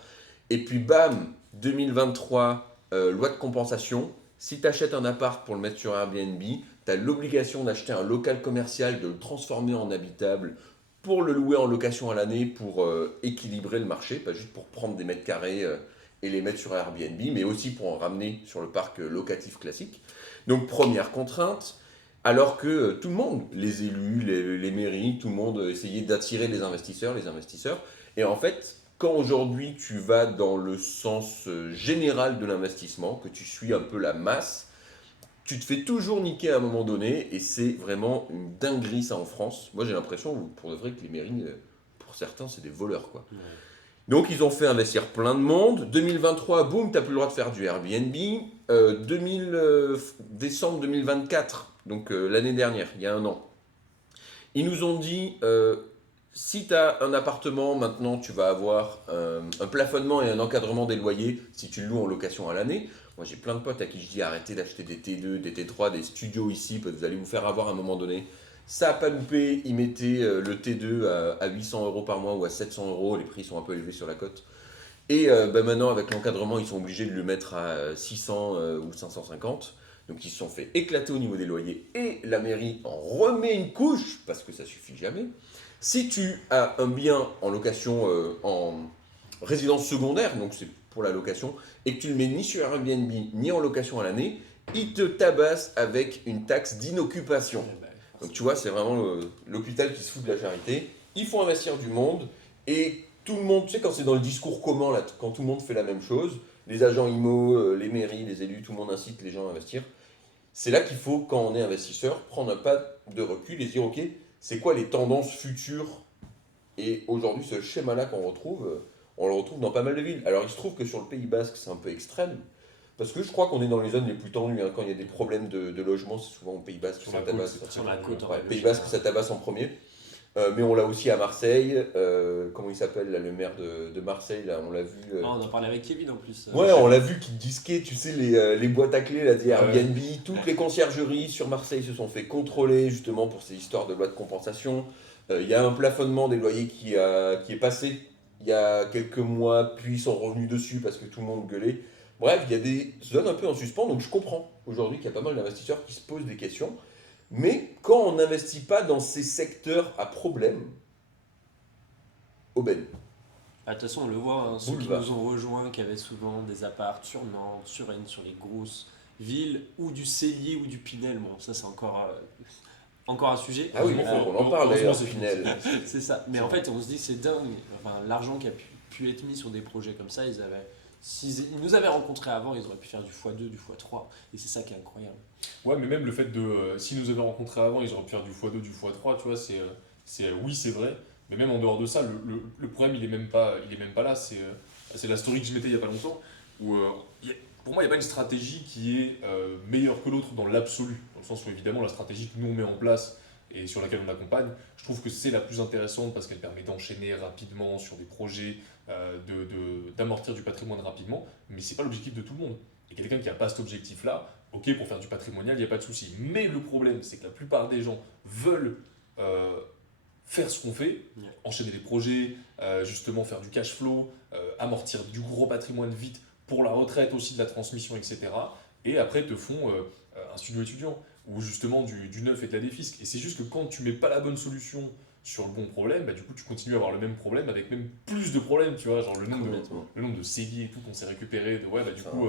Et puis bam, 2023, loi de compensation, si tu achètes un appart pour le mettre sur Airbnb, tu as l'obligation d'acheter un local commercial, de le transformer en habitable, pour le louer en location à l'année, pour équilibrer le marché, pas juste pour prendre des mètres carrés et les mettre sur Airbnb, mais aussi pour en ramener sur le parc locatif classique. Donc première contrainte, alors que tout le monde, les élus, les mairies, tout le monde essayait d'attirer les investisseurs. Et en fait, quand aujourd'hui tu vas dans le sens général de l'investissement, que tu suis un peu la masse, tu te fais toujours niquer à un moment donné, et c'est vraiment une dinguerie ça en France. Moi j'ai l'impression, pour de vrai, que les mairies, pour certains, c'est des voleurs quoi. Ouais. Donc ils ont fait investir plein de monde. 2023, boum, t'as plus le droit de faire du Airbnb. Décembre 2024, donc l'année dernière, il y a un an, ils nous ont dit si tu as un appartement, maintenant tu vas avoir un plafonnement et un encadrement des loyers si tu le loues en location à l'année. Moi j'ai plein de potes à qui je dis arrêtez d'acheter des T2, des T3, des studios ici, parce que vous allez vous faire avoir à un moment donné. Ça n'a pas loupé, ils mettaient le T2 à 800 euros par mois ou à 700 euros, les prix sont un peu élevés sur la cote. Et maintenant avec l'encadrement, ils sont obligés de le mettre à 600 ou 550. Donc ils se sont fait éclater au niveau des loyers et la mairie en remet une couche, parce que ça suffit jamais. Si tu as un bien en location en résidence secondaire, donc c'est pour la location, et que tu le mets ni sur Airbnb ni en location à l'année, ils te tabassent avec une taxe d'inoccupation. Donc tu vois, c'est vraiment l'hôpital qui se fout de la charité. Ils font investir du monde et tout le monde, tu sais, quand c'est dans le discours commun, là, quand tout le monde fait la même chose, les agents IMO, les mairies, les élus, tout le monde incite les gens à investir. C'est là qu'il faut, quand on est investisseur, prendre un pas de recul et se dire, ok, c'est quoi les tendances futures? Et aujourd'hui, ce schéma-là qu'on retrouve, on le retrouve dans pas mal de villes. Alors il se trouve que sur le Pays Basque, c'est un peu extrême, parce que je crois qu'on est dans les zones les plus tendues. Quand il y a des problèmes de logement, c'est souvent au Pays Basque, Sur ça la tabasse. côte, Sur la côte, Ouais, Pays Basque, ça tabasse en premier. Mais on l'a aussi à Marseille. Comment il s'appelle là, le maire de Marseille là, on l'a vu. Ah, on en parlait avec Kevin en plus. Ouais, on l'a vu qui disquait, tu sais, les boîtes à clés là, des Airbnb. Toutes les conciergeries sur Marseille se sont fait contrôler justement pour ces histoires de loi de compensation. Il y a un plafonnement des loyers qui est passé il y a quelques mois, puis ils sont revenus dessus parce que tout le monde gueulait. Bref, il y a des zones un peu en suspens, donc je comprends aujourd'hui qu'il y a pas mal d'investisseurs qui se posent des questions. Mais quand on n'investit pas dans ces secteurs à problème, aubaine. Ah, de toute façon, on le voit, hein, ceux qui Boulevard. nous ont rejoints, qui avaient souvent des apparts sur Nantes, sur Rennes, sur les grosses villes, ou du Cellier ou du Pinel. Bon, ça, c'est encore un sujet. Ah oui, il faut qu'on en parle d'ailleurs, Pinel. C'est ça. Mais en fait, on se dit, c'est dingue. Enfin, l'argent qui a pu être mis sur des projets comme ça, s'ils nous avaient rencontrés avant, ils auraient pu faire du x2, du x3. Et c'est ça qui est incroyable. Ouais, mais même le fait de. Si nous avaient rencontrés avant, ils auraient pu faire du x2, du x3, tu vois, oui, c'est vrai. Mais même en dehors de ça, le problème, il est même pas là. C'est la story que je mettais il y a pas longtemps, où pour moi, il n'y a pas une stratégie qui est meilleure que l'autre dans l'absolu. Dans le sens où, évidemment, la stratégie que nous, on met en place et sur laquelle on accompagne, je trouve que c'est la plus intéressante parce qu'elle permet d'enchaîner rapidement sur des projets, d'amortir du patrimoine rapidement, mais c'est pas l'objectif de tout le monde. Et quelqu'un qui n'a pas cet objectif-là, ok, pour faire du patrimonial, il n'y a pas de souci. Mais le problème, c'est que la plupart des gens veulent faire ce qu'on fait, Ouais. enchaîner les projets, justement faire du cash flow, amortir du gros patrimoine vite pour la retraite aussi, de la transmission, etc. Et après te font un studio étudiant ou justement du neuf et de la défisque. Et c'est juste que quand tu mets pas la bonne solution sur le bon problème, bah, du coup tu continues à avoir le même problème avec même plus de problèmes, tu vois, genre le nombre de celliers et tout qu'on s'est récupéré,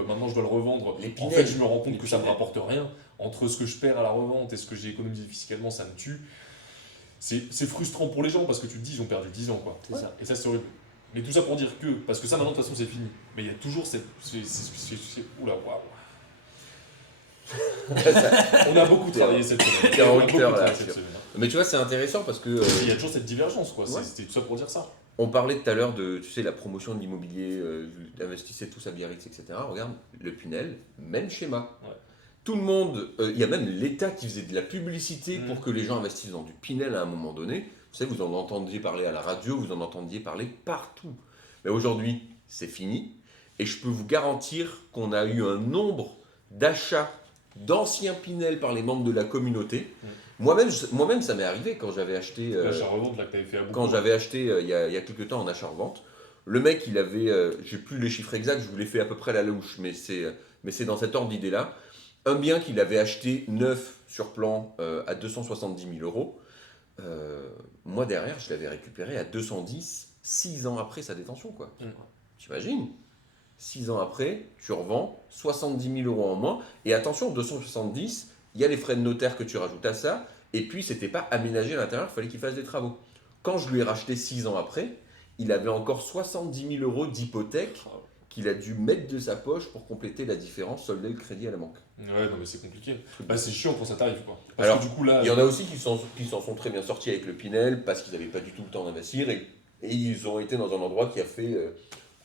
maintenant je dois le revendre. Les En Pinel. fait je me rends compte Les que ça me Pinel. rapporte rien, entre ce que je perds à la revente et ce que j'ai économisé fiscalement, ça me tue. C'est frustrant pour les gens parce que tu te dis ils ont perdu 10 ans quoi. C'est ça. Et ça c'est horrible. Mais tout ça pour dire que, parce que ça maintenant de toute façon c'est fini, mais il y a toujours cette... Oula, waouh. On a beaucoup travaillé cette semaine. T'es en On a beaucoup hauteur, là, travaillé sûr. cette semaine. Mais tu vois, c'est intéressant parce que Il y a toujours cette divergence quoi, Ouais. c'était tout ça pour dire ça. on parlait tout à l'heure de, tu sais, la promotion de l'immobilier, d'investissez tous à Biarritz, etc. Regarde, le Pinel, même schéma. Ouais. Tout le monde, il y a même l'État qui faisait de la publicité pour que les gens investissent dans du Pinel à un moment donné. Vous savez, vous en entendiez parler à la radio, vous en entendiez parler partout. Mais aujourd'hui, c'est fini. Et je peux vous garantir qu'on a eu un nombre d'achats d'anciens Pinel par les membres de la communauté. Moi-même, ça m'est arrivé quand j'avais acheté. L'achat-revente là que t'avais fait à beaucoup. Quand j'avais acheté il y a quelques temps en achat-revente, le mec, il avait, j'ai plus les chiffres exacts, je vous l'ai fait à peu près à la louche, mais c'est dans cet ordre d'idée-là. Un bien qu'il avait acheté neuf sur plan à 270 000 euros, moi derrière, je l'avais récupéré à 210, 6 ans après sa détention, quoi. T'imagines ? 6 ans après, tu revends 70 000 euros en moins, et attention, 270, il y a les frais de notaire que tu rajoutes à ça, et puis c'était pas aménagé à l'intérieur, il fallait qu'il fasse des travaux. Quand je lui ai racheté 6 ans après, il avait encore 70 000 euros d'hypothèque qu'il a dû mettre de sa poche pour compléter la différence, solder le crédit à la banque. Ouais, non mais c'est compliqué. Bah c'est chiant quand ça t'arrive quoi. Alors, que du coup là... Il y en a aussi qui s'en sont très bien sortis avec le Pinel parce qu'ils n'avaient pas du tout le temps d'investir et ils ont été dans un endroit qui a fait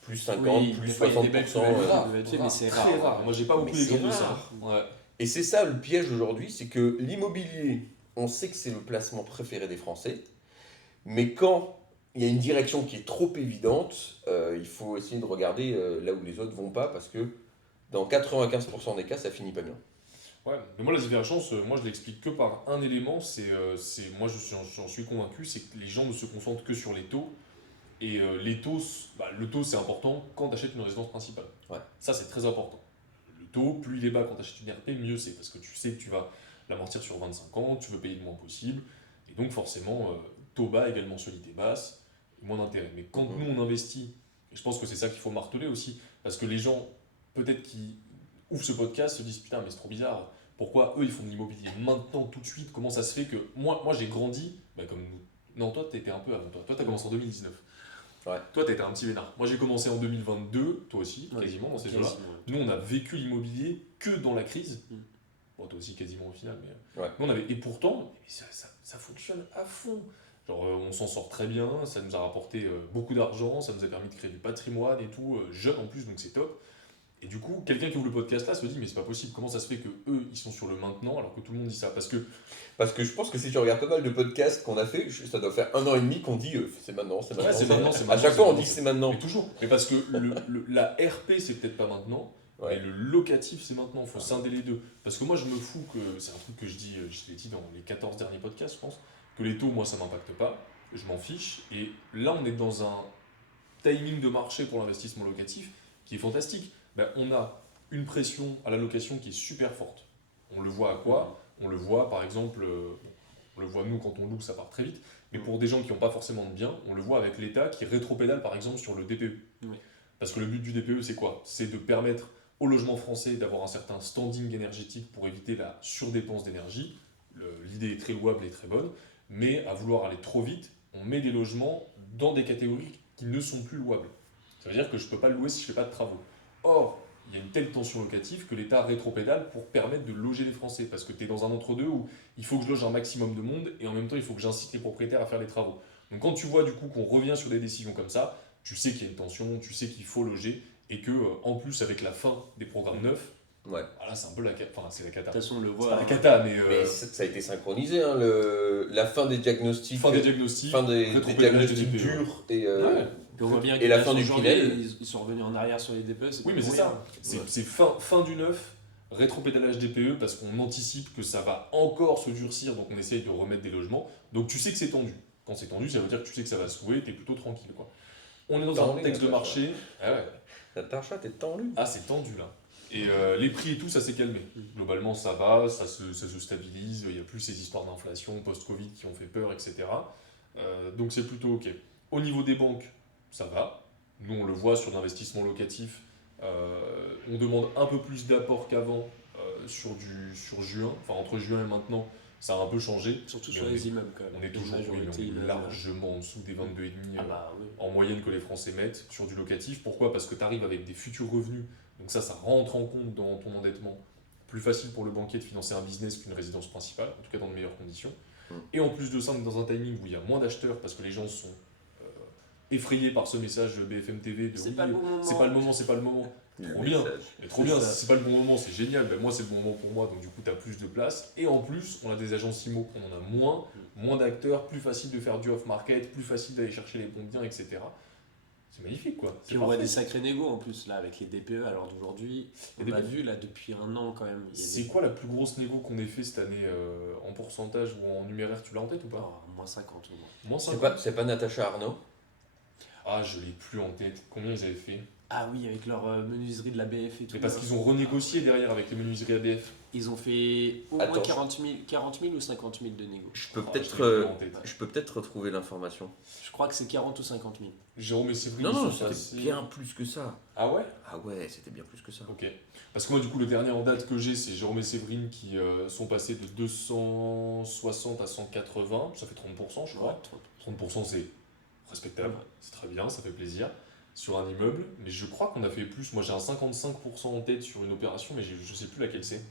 plus 50, Oui, plus des fois, il y a des 60%. belles mais c'est très rare. rare. Moi j'ai pas beaucoup Mais d'exemples de c'est ça. rare. Ouais. Et c'est ça le piège aujourd'hui, c'est que l'immobilier, on sait que c'est le placement préféré des Français, mais quand il y a une direction qui est trop évidente, il faut essayer de regarder là où les autres vont pas parce que dans 95% des cas, ça finit pas bien. Ouais, mais moi la divergence, moi je l'explique que par un élément, moi j'en suis convaincu, c'est que les gens ne se concentrent que sur les taux. Et les taux, le taux c'est important quand tu achètes une résidence principale. Ouais. Ça c'est très important. Le taux, plus il est bas quand tu achètes une RP, mieux c'est. Parce que tu sais que tu vas l'amortir sur 25 ans, tu veux payer le moins possible. Et donc forcément, taux bas égale mensualité basse, moins d'intérêt. Mais quand nous on investit, et je pense que c'est ça qu'il faut marteler aussi, parce que les gens, peut-être qui ouvrent ce podcast, se disent putain mais c'est trop bizarre. Pourquoi eux ils font de l'immobilier maintenant, tout de suite? Comment ça se fait que moi j'ai grandi, comme nous. Non, toi t'étais un peu avant toi. Toi t'as commencé en 2019. Ouais. Toi t'étais un petit vénard. Moi j'ai commencé en 2022, toi aussi, quasiment dans ces jours-là. Nous on a vécu l'immobilier que dans la crise. Bon, toi aussi quasiment au final, mais Ouais. nous, et pourtant ça fonctionne à fond. Genre on s'en sort très bien, ça nous a rapporté beaucoup d'argent, ça nous a permis de créer du patrimoine et tout, jeune en plus, donc c'est top. Et du coup, quelqu'un qui ouvre le podcast là se dit mais c'est pas possible, comment ça se fait que eux ils sont sur le maintenant alors que tout le monde dit ça? Parce que je pense que si tu regardes pas mal de podcasts qu'on a fait, ça doit faire 1 an et demi qu'on dit c'est maintenant, c'est maintenant. Ouais, c'est maintenant, c'est À maintenant, chaque fois c'est on dit maintenant. c'est maintenant. Mais toujours. Mais parce que la RP c'est peut-être pas maintenant, Ouais. mais le locatif c'est maintenant, il faut scinder les deux. Parce que moi je me fous que, c'est un truc que je l'ai dit dans les 14 derniers podcasts je pense, que les taux moi ça m'impacte pas, je m'en fiche. Et là on est dans un timing de marché pour l'investissement locatif qui est fantastique. On a une pression à la location qui est super forte. On le voit à quoi? On le voit par exemple, on le voit nous quand on loue, ça part très vite, mais pour des gens qui n'ont pas forcément de biens, on le voit avec l'État qui rétropédale par exemple sur le DPE. Oui. Parce que le but du DPE c'est quoi? C'est de permettre au logement français d'avoir un certain standing énergétique pour éviter la surdépense d'énergie. L'idée est très louable et très bonne, mais à vouloir aller trop vite, on met des logements dans des catégories qui ne sont plus louables. Ça veut dire que je ne peux pas le louer si je ne fais pas de travaux. Or, il y a une telle tension locative que l'État rétropédale pour permettre de loger les Français. Parce que tu es dans un entre-deux où il faut que je loge un maximum de monde et en même temps il faut que j'incite les propriétaires à faire les travaux. Donc quand tu vois du coup qu'on revient sur des décisions comme ça, tu sais qu'il y a une tension, tu sais qu'il faut loger et que en plus avec la fin des programmes neufs, Ouais. voilà, c'est un peu la cata. Enfin, c'est la cata. De toute façon, on le C'est voit. pas la cata, mais, Mais ça a été synchronisé, hein, la fin des diagnostics. fin des diagnostics, Fin des rétropédalage diagnostics des DPE. durs et, Ouais. Puis on voit bien et que la là, fin sur du janvier, Pinel. ils sont revenus en arrière sur les DPE. Oui, mais c'est ça. C'est fin du neuf, rétropédalage DPE, parce qu'on anticipe que ça va encore se durcir, donc on essaye de remettre des logements. Donc tu sais que c'est tendu. Quand c'est tendu, ça veut dire que tu sais que ça va se louer, t'es plutôt tranquille, quoi. On est dans un Tendu, contexte de Natacha. marché. Ah ouais. Natacha, t'es tendu. Ah, c'est tendu là. Et les prix et tout, ça s'est calmé. Globalement, ça va, ça se stabilise. Il n'y a plus ces histoires d'inflation post-Covid qui ont fait peur, etc. Donc c'est plutôt OK. Au niveau des banques, ça va. Nous, on le voit sur l'investissement locatif. On demande un peu plus d'apport qu'avant sur juin. Enfin, entre juin et maintenant, ça a un peu changé. Surtout Mais sur les immeubles, quand même. On est La toujours majorité, immeubles. largement en dessous des 22,5 Ah bah oui. en moyenne que les Français mettent sur du locatif. Pourquoi? Parce que tu arrives avec des futurs revenus. Donc ça rentre en compte dans ton endettement. Plus facile pour le banquier de financer un business qu'une résidence principale, en tout cas dans de meilleures conditions. Et en plus de ça, on est dans un timing où il y a moins d'acheteurs parce que les gens sont effrayés par ce message BFM TV de C'est oui, pas le bon moment. c'est pas le moment, c'est pas le moment. Trop bien. Mais trop bien, si c'est pas le bon moment, c'est génial. Ben moi, c'est le bon moment pour moi, donc du coup, tu as plus de place. Et en plus, on a des agences IMO, on en a moins d'acteurs, plus facile de faire du off-market, plus facile d'aller chercher les bons biens, etc. C'est magnifique, quoi. C'est Puis on voit parfait. des sacrés négos en plus, là, avec les DPE à l'heure d'aujourd'hui. Les On a DPE. vu, là, depuis un an, quand même. il y a C'est des- quoi la plus grosse négo qu'on ait fait cette année en pourcentage ou en numéraire? Tu l'as en tête ou pas? Oh, moins 50 au moins. Moins C'est 50. pas Natacha Arnaud? Ah, je l'ai plus en tête. Combien ils avaient fait? Ah oui, avec leur menuiserie de la BF et tout. Mais parce là. qu'ils ont renégocié derrière avec les menuiseries ABF. Ils ont fait au moins Attends, 40 000 ou 50 000 de négo. Je peux Ah, peut-être je l'ai plus en tête. je peux peut-être retrouver l'information. Je crois que c'est 40 ou 50 000. Jérôme et Séverine, Non, ils non, sont c'était passés- bien plus que ça. Ah ouais? Ah ouais, c'était bien plus que ça. Ok. Parce que moi, du coup, le dernier en date que j'ai, c'est Jérôme et Séverine qui sont passés de 260 à 180. Ça fait 30%, je crois. 30%, c'est respectable. Ouais. C'est très bien, ça fait plaisir. Sur un immeuble. Mais je crois qu'on a fait plus. Moi, j'ai un 55% en tête sur une opération, mais je sais plus laquelle c'est.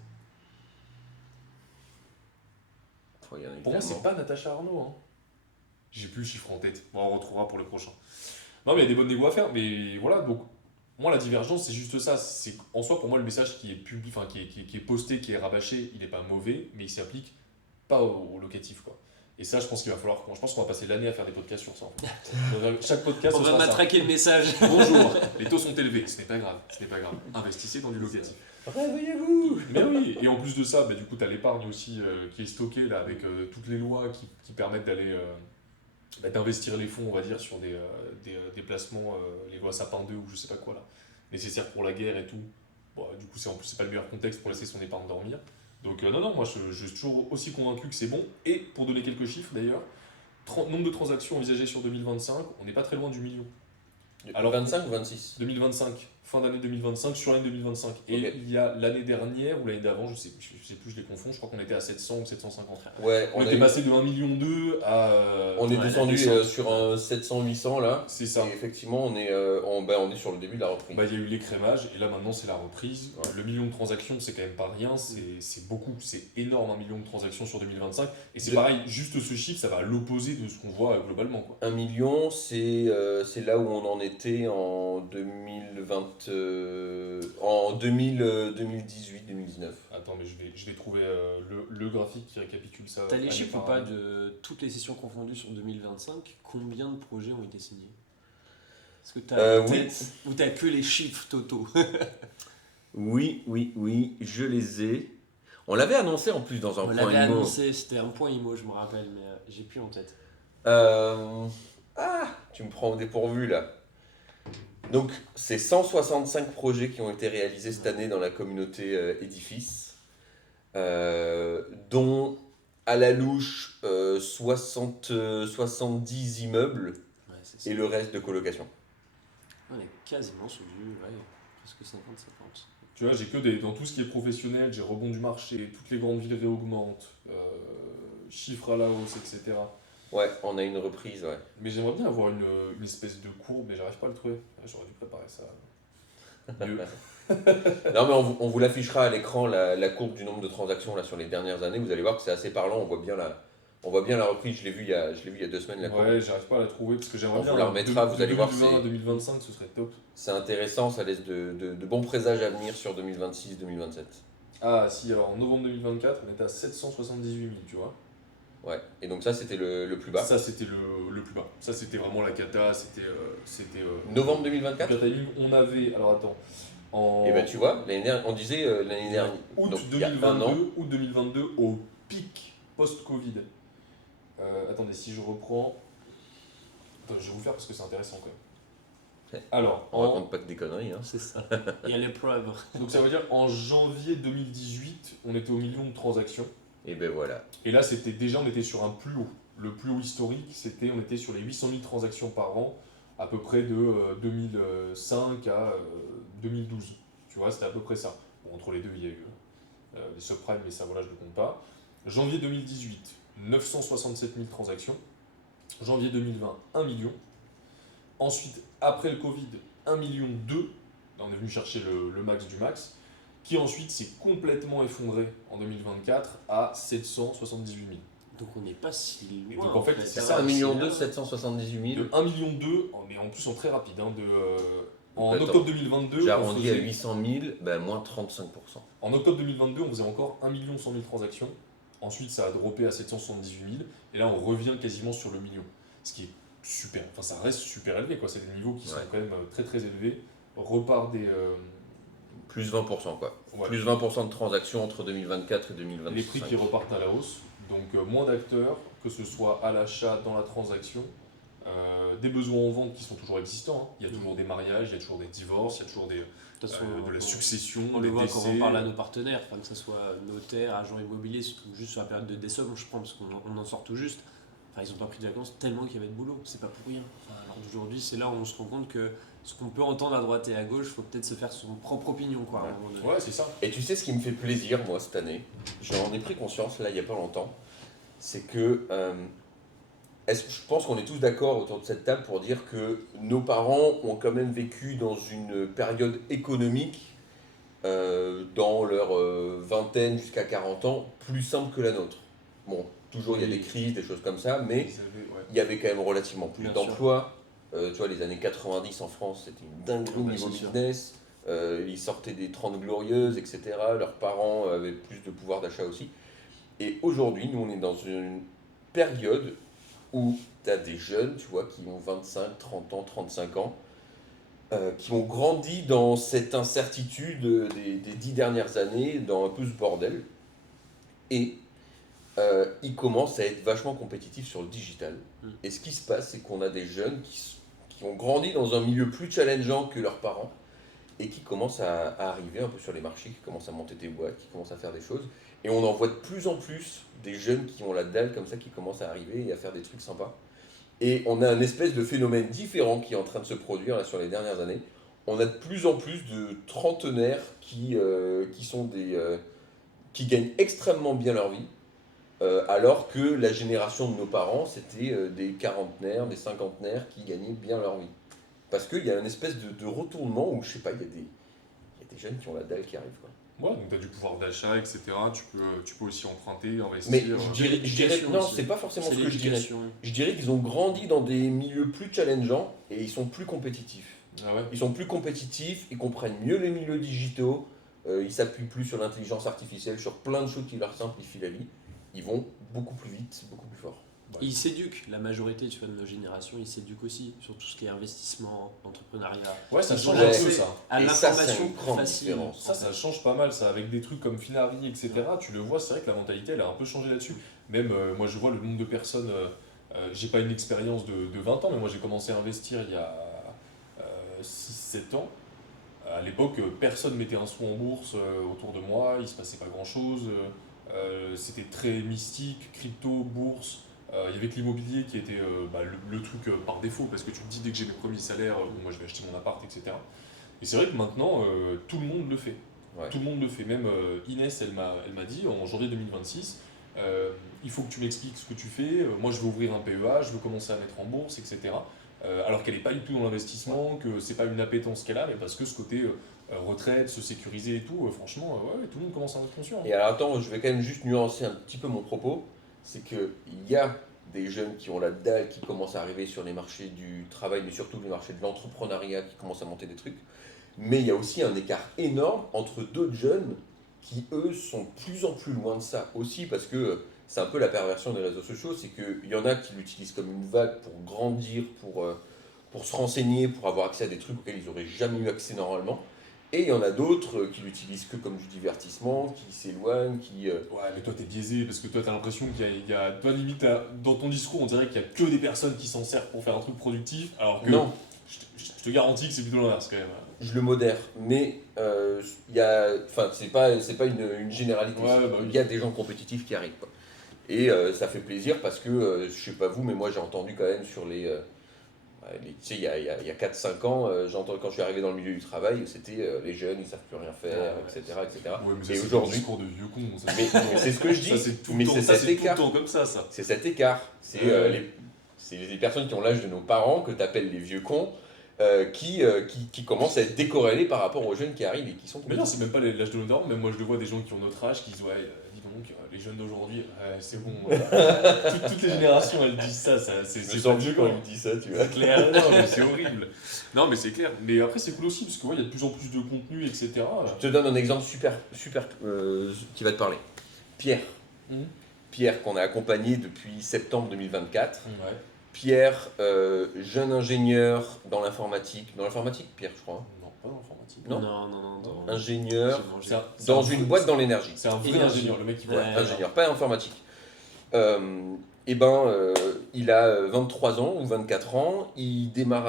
Oh, il y en a eu Pour moi, tellement. c'est pas Natacha Arnaud. Hein. J'ai plus le chiffre en tête. Bon, on retrouvera pour le prochain. Non, mais il y a des bonnes négos à faire. Mais voilà, donc, moi, la divergence, c'est juste ça. C'est en soi, pour moi, le message qui est public, enfin, qui est posté, qui est rabâché, il n'est pas mauvais, mais il s'applique pas au locatif, quoi. Et ça, je pense qu'il va falloir. Je pense qu'on va passer l'année à faire des podcasts sur ça. En fait. Dans chaque podcast, On ce va sera ça. matraquer le message. Bonjour, les taux sont élevés. Ce n'est pas grave. Ce n'est pas grave. Investissez dans du locatif. Réveillez-vous! Mais oui, et en plus de ça, bah, du coup, tu as l'épargne aussi qui est stockée là, avec toutes les lois qui permettent d'aller d'investir les fonds, on va dire, sur des placements, les lois Sapin 2 ou je sais pas quoi là, nécessaires pour la guerre et tout. Bon, du coup, en plus, c'est pas le meilleur contexte pour laisser son épargne dormir. Donc, non, moi je suis toujours aussi convaincu que c'est bon. Et pour donner quelques chiffres d'ailleurs, nombre de transactions envisagées sur 2025, on n'est pas très loin du million. Alors- 25 ou 26? 2025, fin d'année 2025 sur l'année 2025. Et Ok. il y a l'année dernière ou l'année d'avant, je sais plus, je les confonds, je crois qu'on était à 700 ou 750. Ouais, On était passé de 1,2 million à. on est Ouais, descendu la descente. sur un 700-800 là. C'est ça. Et effectivement, on est sur le début de la reprise. Bah, il y a eu l'écrémage et là maintenant c'est la reprise. Ouais. Le million de transactions, c'est quand même pas rien, c'est beaucoup, c'est énorme, 1 million de transactions sur 2025. Et c'est De- pareil, juste ce chiffre, ça va à l'opposé de ce qu'on voit globalement, quoi. 1 million, c'est là où on en était en 2020, en 2018-2019. Attends, mais je vais trouver le graphique qui récapitule ça. T'as les année chiffres par ou pas année. de toutes les sessions confondues sur 2025? Combien de projets ont été signés? Est-ce que t'as en Oui. tête ou t'as que les chiffres totaux? Oui, je les ai. On l'avait annoncé en plus dans un On point l'avait IMO. annoncé, c'était un point IMO, je me rappelle, mais j'ai plus en tête. Tu me prends au dépourvu là. Donc, c'est 165 projets qui ont été réalisés cette année dans la communauté édifice, dont à la louche 70 immeubles Ouais, c'est ça. et le reste de colocation. On est quasiment sur du presque 50-50. Tu vois, j'ai que dans tout ce qui est professionnel, j'ai rebond du marché, toutes les grandes villes réaugmentent, chiffres à la hausse, etc. Ouais, on a une reprise, ouais. Mais j'aimerais bien avoir une espèce de courbe, mais j'arrive pas à le trouver. J'aurais dû préparer ça mieux. Non, mais on vous l'affichera à l'écran, la courbe du nombre de transactions là, sur les dernières années. Vous allez voir que c'est assez parlant, on voit bien la reprise. Je l'ai vu il y a 2 semaines, la courbe. Ouais, j'arrive pas à la trouver parce que j'aimerais On bien. vous la remettra, vous allez voir, 2020 à c'est- 2025, ce serait top. C'est intéressant, ça laisse de bons présages à venir sur 2026-2027. Ah, si, alors en novembre 2024, on était à 778 000, tu vois. Ouais, et donc ça c'était le plus bas. Ça, c'était le plus bas. Ça, c'était vraiment la cata. C'était. Novembre 2024. Le timing, on avait. Alors attends. Et ben tu vois, l'année dernière, on disait l'année dernière, Août donc il y a un an, 2022, au pic post-Covid. Attendez, si je reprends. Attends, je vais vous le faire parce que c'est intéressant quand même. Alors, on raconte pas que des conneries. Hein. C'est ça. Il y a l'épreuve. donc ça veut dire en janvier 2018, on était au million de transactions. Et ben voilà. Et là, on était sur un plus haut. Le plus haut historique, on était sur les 800 000 transactions par an, à peu près de 2005 à 2012. Tu vois, c'était à peu près ça. Bon, entre les deux, il y a eu les subprimes, mais ça, voilà, je ne le compte pas. Janvier 2018, 967 000 transactions. Janvier 2020, 1 million. Ensuite, après le Covid, 1,2 million. Là, on est venu chercher le max du max. Qui ensuite s'est complètement effondré en 2024 à 778 000. Donc on n'est pas si loin. Donc, en fait, c'est C'est ça, 1 million c'est 2, là. De 778 000. 1,2 million, mais en plus en très rapide. En Attends, octobre 2022, J'ai on arrondi à faisait, 800 000, ben moins 35%. en octobre 2022, on faisait encore 1 100 000 transactions. Ensuite, ça a droppé à 778 000. Et là, on revient quasiment sur le million. Ce qui est super, enfin ça reste super élevé, quoi. C'est des niveaux qui sont Ouais. quand même très très élevés. Repart des. Plus 20%, quoi. Ouais, Plus 20% de transactions entre 2024 et 2025. les prix qui repartent à la hausse, donc moins d'acteurs, que ce soit à l'achat, dans la transaction, des besoins en vente qui sont toujours existants, hein. Il y a toujours des mariages, il y a toujours des divorces, il y a toujours De toute façon, de la succession, on des le voit quand décès. on parle à nos partenaires, enfin, que ce soit notaire, agent immobilier, surtout juste sur la période de décembre, je pense qu'on on en sort tout juste. Enfin, ils ont pas pris de vacances tellement qu'il y avait de boulot, c'est pas pour rien. Enfin, alors d'aujourd'hui, c'est là où on se rend compte que ce qu'on peut entendre à droite et à gauche, faut peut-être se faire son propre opinion, quoi. À un moment donné. Ouais, c'est ça. Et tu sais ce qui me fait plaisir, moi, cette année, j'en ai pris conscience, là, il n'y a pas longtemps, c'est que je pense qu'on est tous d'accord autour de cette table pour dire que nos parents ont quand même vécu dans une période économique, dans leur vingtaine jusqu'à 40 ans, plus simple que la nôtre. Bon, toujours il y a Oui. des crises, des choses comme ça, mais Ouais. il y avait quand même relativement plus Bien d'emplois. Tu vois, les années 90 en France, c'était une dinguerie au Ouais, niveau c'est sûr. business. Ils sortaient des 30 glorieuses, etc. Leurs parents avaient plus de pouvoir d'achat aussi. Et aujourd'hui, nous, on est dans une période où tu as des jeunes, tu vois, qui ont 25, 30 ans, 35 ans, qui ont grandi dans cette incertitude des 10 dernières années, dans un peu ce bordel. Et ils commencent à être vachement compétitifs sur le digital. Mm. Et ce qui se passe, c'est qu'on a des jeunes qui ont grandi dans un milieu plus challengeant que leurs parents et qui commencent à arriver un peu sur les marchés, qui commencent à monter des boîtes, qui commencent à faire des choses. Et on en voit de plus en plus des jeunes qui ont la dalle comme ça, qui commencent à arriver et à faire des trucs sympas. Et on a un espèce de phénomène différent qui est en train de se produire là, sur les dernières années. On a de plus en plus de trentenaires qui sont qui gagnent extrêmement bien leur vie, alors que la génération de nos parents, c'était des quarantenaires, des cinquantenaires qui gagnaient bien leur vie. Parce qu'il y a une espèce de retournement où, je sais pas, il y a des jeunes qui ont la dalle qui arrivent, quoi. Ouais, donc tu as du pouvoir d'achat, etc. Tu peux aussi emprunter, Mais investir. je dirais non, aussi. c'est pas forcément C'est ce que je dirais. l'éducation. Je dirais qu'ils ont grandi dans des milieux plus challengeants et ils sont plus compétitifs. Ah ouais. Ils sont plus compétitifs, ils comprennent mieux les milieux digitaux, ils s'appuient plus sur l'intelligence artificielle, sur plein de choses qui leur simplifient la vie. Ils vont beaucoup plus vite, beaucoup plus fort. Ils s'éduquent, la majorité tu vois, de nos générations, ils s'éduquent aussi sur tout ce qui est investissement, entrepreneuriat. Ouais, ça Ils change ont un peu accès ça. à Et ça, c'est l'information une plus grande facile. différence. Ça change pas mal, ça, avec des trucs comme Finari, etc. Tu le vois, c'est vrai que la mentalité, elle a un peu changé là-dessus. Même, moi, je vois le nombre de personnes, j'ai pas une expérience de 20 ans, mais moi, j'ai commencé à investir il y a 6-7 ans. À l'époque, personne mettait un sou en bourse autour de moi, il se passait pas grand-chose. C'était très mystique, crypto, bourse. Il y avait que l'immobilier qui était le truc par défaut, parce que tu te dis dès que j'ai mes premiers salaires, moi je vais acheter mon appart, etc. Et c'est vrai que maintenant, tout le monde le fait. Ouais. Tout le monde le fait. Même Inès, elle m'a dit en janvier 2026, il faut que tu m'expliques ce que tu fais. Moi, je veux ouvrir un PEA, je veux commencer à mettre en bourse, etc. Alors qu'elle n'est pas du tout dans l'investissement, que c'est pas une appétence qu'elle a, mais parce que ce côté retraite, se sécuriser et tout, franchement, ouais, tout le monde commence à en être conscient. Et alors attends, je vais quand même juste nuancer un petit peu mon propos. C'est qu'il y a des jeunes qui ont la dalle, qui commencent à arriver sur les marchés du travail, mais surtout le marché de l'entrepreneuriat, qui commencent à monter des trucs. Mais il y a aussi un écart énorme entre d'autres jeunes qui, eux, sont de plus en plus loin de ça aussi, parce que c'est un peu la perversion des réseaux sociaux, c'est qu'il y en a qui l'utilisent comme une vague pour grandir, pour se renseigner, pour avoir accès à des trucs auxquels ils n'auraient jamais eu accès normalement. Et il y en a d'autres qui l'utilisent que comme du divertissement, qui s'éloignent, qui... Ouais, mais toi t'es biaisé parce que toi t'as l'impression toi limite dans ton discours on dirait qu'il y a que des personnes qui s'en servent pour faire un truc productif, alors que Non, je te garantis que c'est plutôt l'inverse quand même. je le modère, mais il y a... Enfin, c'est pas une généralité. Ouais, bah oui. Il y a des gens compétitifs qui arrivent, quoi. Et ça fait plaisir parce que, je sais pas vous, mais moi j'ai entendu quand même sur tu sais, il y a 4-5 ans, j'entends quand je suis arrivé dans le milieu du travail, c'était les jeunes, ils savent plus rien faire, Ouais, etc., etc. Ouais, mais ça Et c'est un aujourd'hui, discours de vieux con. Ça, mais c'est ce que je dis, ça, c'est tout mais le temps, c'est ça, cet c'est tout le écart. temps comme ça. C'est cet écart. C'est Ouais. c'est les personnes qui ont l'âge de nos parents, que tu appelles les vieux cons, qui commencent à être décorrélés par rapport aux jeunes qui arrivent et qui sont Mais non, c'est même pas l'âge de nos darons, même moi je le vois des gens qui ont notre âge qui disent ouais, dis donc, les jeunes d'aujourd'hui, c'est bon. Toutes les générations elles disent ça, c'est Je me sens vieux quand fatigant. il me dit ça, tu vois. C'est clair, non, mais c'est horrible. Non, mais c'est clair. Mais après, c'est cool aussi parce que ouais, il y a de plus en plus de contenu, etc. Je te donne un exemple super qui va te parler. Pierre. Mhm. Pierre, qu'on a accompagné depuis septembre 2024. Ouais. Pierre, jeune ingénieur dans l'informatique. Dans l'informatique, Pierre, je crois. Non, pas dans l'informatique. Non. Non. Ingénieur J'ai mangé. C'est dans un une vrai- boîte dans l'énergie. C'est un vrai Énergie. ingénieur, le mec qui Ouais. voit. Ingénieur, pas informatique. Il a 23 ans ou 24 ans, il démarre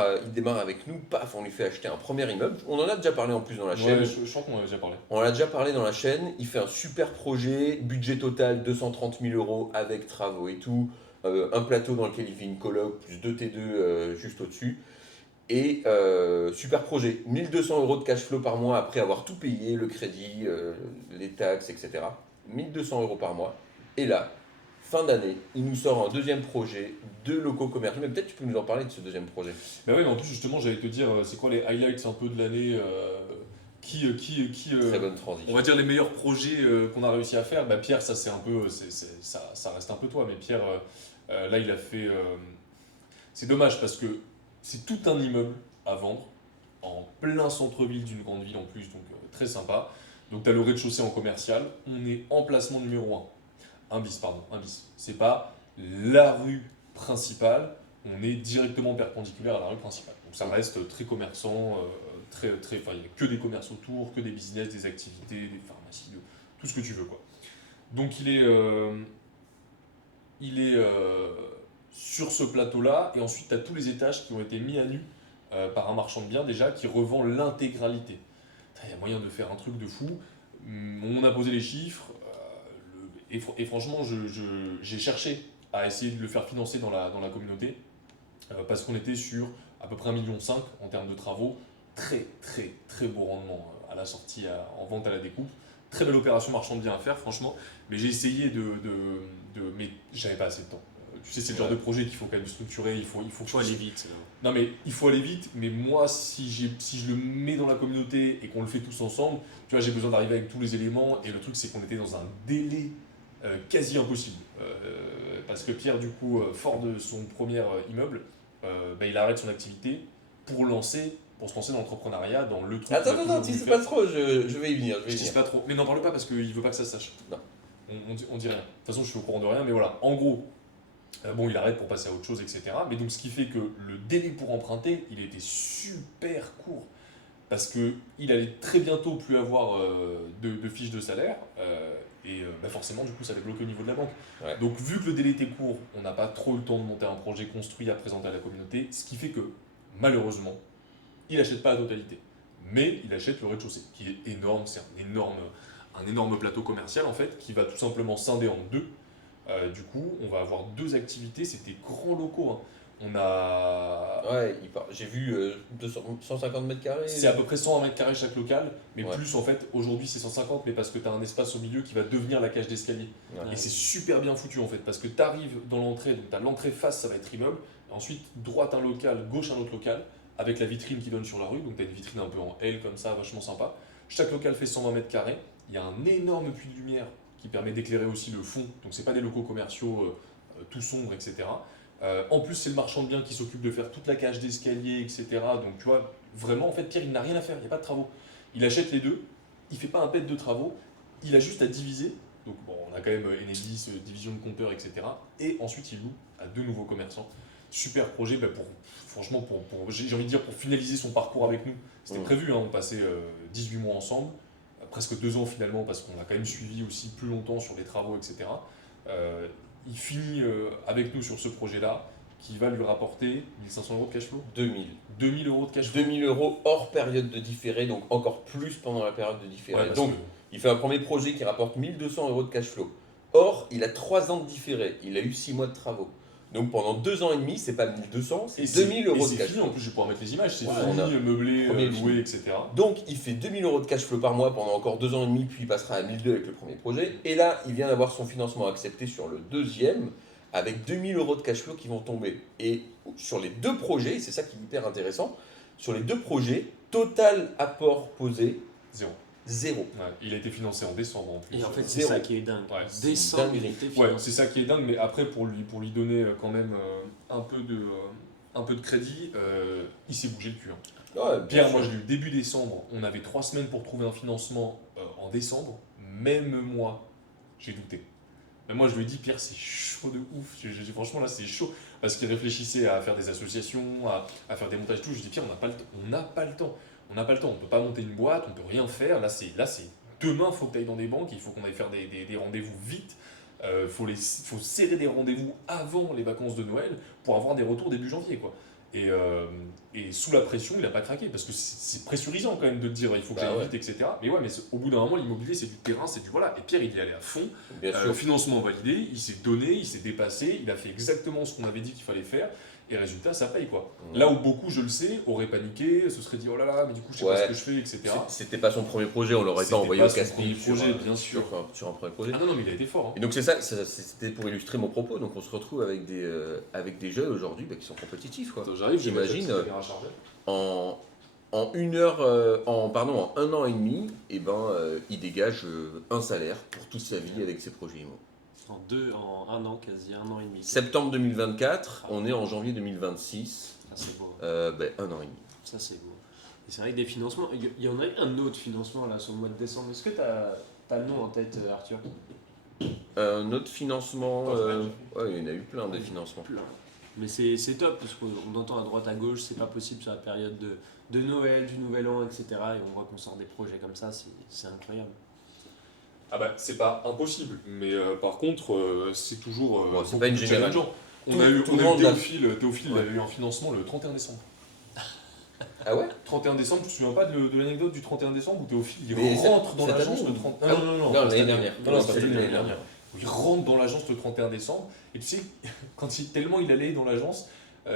avec nous, paf, on lui fait acheter un premier immeuble. On en a déjà parlé en plus dans la chaîne. Ouais, je crois qu'on en a déjà parlé. On en a déjà parlé dans la chaîne. Il fait un super projet, budget total 230 000 euros avec travaux et tout. Un plateau dans lequel il fait une coloc, plus 2 T2 juste au-dessus. Et super projet, 1200 euros de cash flow par mois après avoir tout payé, le crédit, les taxes, etc. 1200 euros par mois. Et là, fin d'année, il nous sort un deuxième projet, 2 locaux commerciaux. Mais peut-être tu peux nous en parler de ce deuxième projet. Bah ouais, mais en plus, justement, j'allais te dire, c'est quoi les highlights un peu de l'année Très bonne transition. on va dire les meilleurs projets qu'on a réussi à faire. Bah, Pierre, ça c'est un peu, ça reste un peu toi, mais Pierre, là il a fait. C'est dommage parce que c'est tout un immeuble à vendre en plein centre-ville d'une grande ville en plus, donc très sympa. Donc tu as le rez-de-chaussée en commercial, on est emplacement numéro 1. Un bis, pardon, un bis. C'est pas la rue principale, on est directement perpendiculaire à la rue principale. Donc ça reste très commerçant, enfin, il n'y a que des commerces autour, que des business, des activités, des pharmacies, tout ce que tu veux, quoi. Donc il est sur ce plateau-là, et ensuite tu as tous les étages qui ont été mis à nu par un marchand de biens déjà qui revend l'intégralité. Il y a moyen de faire un truc de fou. On a posé les chiffres, et franchement, j'ai cherché à essayer de le faire financer dans la communauté, parce qu'on était sur à peu près 1,5 million en termes de travaux. Très très très beau rendement à la sortie, en vente à la découpe. Très belle opération marchand de biens à faire, franchement. Mais j'ai essayé mais j'avais pas assez de temps. Tu sais, c'est le genre de projet qu'il faut quand même structurer. Il faut aller vite. Non, mais il faut aller vite. Mais moi, si je le mets dans la communauté et qu'on le fait tous ensemble, tu vois, j'ai besoin d'arriver avec tous les éléments. Et le truc, c'est qu'on était dans un délai quasi impossible. Parce que Pierre, du coup, fort de son premier immeuble, il arrête son activité pour se lancer dans l'entrepreneuriat, dans le truc. Attends, dis pas trop, je vais y venir. Je dis pas trop. Mais n'en parle pas parce qu'il veut pas que ça se sache. Non. On dit rien. De toute façon, je suis au courant de rien, mais voilà. En gros, il arrête pour passer à autre chose, etc. Mais donc, ce qui fait que le délai pour emprunter, il était super court. Parce qu'il allait très bientôt plus avoir de fiches de salaire. Forcément, du coup, ça avait bloqué au niveau de la banque. Ouais. Donc, vu que le délai était court, on n'a pas trop eu le temps de monter un projet construit à présenter à la communauté. Ce qui fait que, malheureusement, il n'achète pas la totalité. Mais il achète le rez-de-chaussée, qui est énorme. C'est un énorme plateau commercial, en fait, qui va tout simplement scinder en deux. Du coup, on va avoir 2 activités. C'est des grands locaux, hein. On a. Ouais, j'ai vu 150 mètres carrés. C'est à peu près 120 mètres carrés chaque local, mais Ouais. plus en fait, aujourd'hui c'est 150, mais parce que tu as un espace au milieu qui va devenir la cage d'escalier. Ouais. Et c'est super bien foutu en fait, parce que tu arrives dans l'entrée, donc tu as l'entrée face, ça va être immeuble, et ensuite droite un local, gauche un autre local, avec la vitrine qui donne sur la rue, donc tu as une vitrine un peu en L comme ça, vachement sympa. Chaque local fait 120 mètres carrés, il y a un énorme puits de lumière qui permet d'éclairer aussi le fond, donc c'est pas des locaux commerciaux tout sombres, etc. En plus, c'est le marchand de biens qui s'occupe de faire toute la cage d'escalier, etc. Donc, tu vois, vraiment, en fait, Pierre, il n'a rien à faire, il n'y a pas de travaux. Il achète les deux, il fait pas un pet de travaux, il a juste à diviser. Donc, bon, on a quand même Enedis, division de compteurs, etc. Et ensuite, il loue à 2 nouveaux commerçants. Super projet, franchement, j'ai envie de dire, pour finaliser son parcours avec nous. C'était prévu, hein, on passait 18 mois ensemble, presque 2 ans finalement, parce qu'on a quand même suivi aussi plus longtemps sur les travaux, etc. Il finit avec nous sur ce projet-là, qui va lui rapporter 1500 euros de cash flow. 2000 euros de cash flow. 2000 euros hors période de différé, donc encore plus pendant la période de différé. Ouais, Donc, il fait un premier projet qui rapporte 1200 euros de cash flow. Or, il a 3 ans de différé, il a eu 6 mois de travaux. Donc pendant 2 ans et demi, c'est pas 1200, c'est 2000 euros de c'est cash fini, flow. en plus je vais pouvoir mettre les images, c'est on a fini, meublé, premier loué, film. etc. Donc il fait 2000 euros de cash flow par mois pendant encore 2 ans et demi, puis il passera à 1002 avec le premier projet. Et là, il vient d'avoir son financement accepté sur le deuxième, avec 2000 euros de cash flow qui vont tomber. Et sur les 2 projets, c'est ça qui est hyper intéressant, sur les 2 projets, total apport posé, 0. Ouais, il a été financé en décembre en plus. Et en fait, c'est Zéro. ça qui est dingue. Ouais, c'est Décembre, une il dinguerie. était Ouais, financé. c'est ça qui est dingue, mais après pour lui donner quand même un peu de crédit, il s'est bougé le cul, hein. Ouais, bien Pierre, sûr. moi je l'ai eu début décembre, on avait 3 semaines pour trouver un financement en décembre, même moi j'ai douté. Mais moi, je lui ai dit, Pierre, c'est chaud de ouf. Franchement, là, c'est chaud. Parce qu'il réfléchissait à faire des associations, à faire des montages et tout. Je lui ai dit, Pierre, on n'a pas le temps. On n'a pas le temps. On n'a pas le temps. On ne peut pas monter une boîte, on ne peut rien faire. Là, c'est demain, il faut que tu ailles dans des banques. Il faut qu'on aille faire des rendez-vous vite. Faut serrer des rendez-vous avant les vacances de Noël pour avoir des retours début janvier, quoi. Et sous la pression, il n'a pas craqué, parce que c'est pressurisant quand même de te dire il faut que j'aille vite, etc. Mais ouais, mais au bout d'un moment, l'immobilier, c'est du terrain, c'est du voilà. Et Pierre, il y allait à fond. Bien sûr. Financement validé, il s'est donné, il s'est dépassé, il a fait exactement ce qu'on avait dit qu'il fallait faire. Et résultat, ça paye, quoi. Là où beaucoup, je le sais, auraient paniqué, se seraient dit oh là là, mais du coup, je sais pas ce que je fais, etc. C'était pas son premier projet, on l'aurait pas envoyé au casse-pipe sur un premier projet. Ah non, mais il a été fort. Hein. Et donc c'est ça, c'était pour illustrer mon propos. Donc on se retrouve avec des jeunes aujourd'hui qui sont compétitifs, quoi. J'arrive, j'imagine, en un an et demi, il dégage un salaire pour toute sa vie avec ses projets immo. En un an, quasi un an et demi. Septembre 2024, on est en janvier 2026. Ah, c'est beau. Un an et demi. Ça, c'est beau. Et c'est vrai que des financements, il y en a eu un autre financement là sur le mois de décembre. Est-ce que tu as le nom en tête, Arthur? Un autre financement, il y en a eu plein de financements. Plein. Mais c'est top parce qu'on entend à droite à gauche, c'est pas possible sur la période de Noël, du Nouvel An, etc. Et on voit qu'on sort des projets comme ça, c'est incroyable. Ah bah c'est pas impossible, mais par contre c'est toujours c'est pas une génération. On a eu Théophile, il a eu un financement le 31 décembre. Ah ouais 31 décembre, tu te souviens pas de l'anecdote du 31 décembre où Théophile il rentre dans l'agence le 31 Non, l'année dernière. L'année dernière. Il rentre dans l'agence le 31 décembre et tu sais, tellement il allait dans l'agence,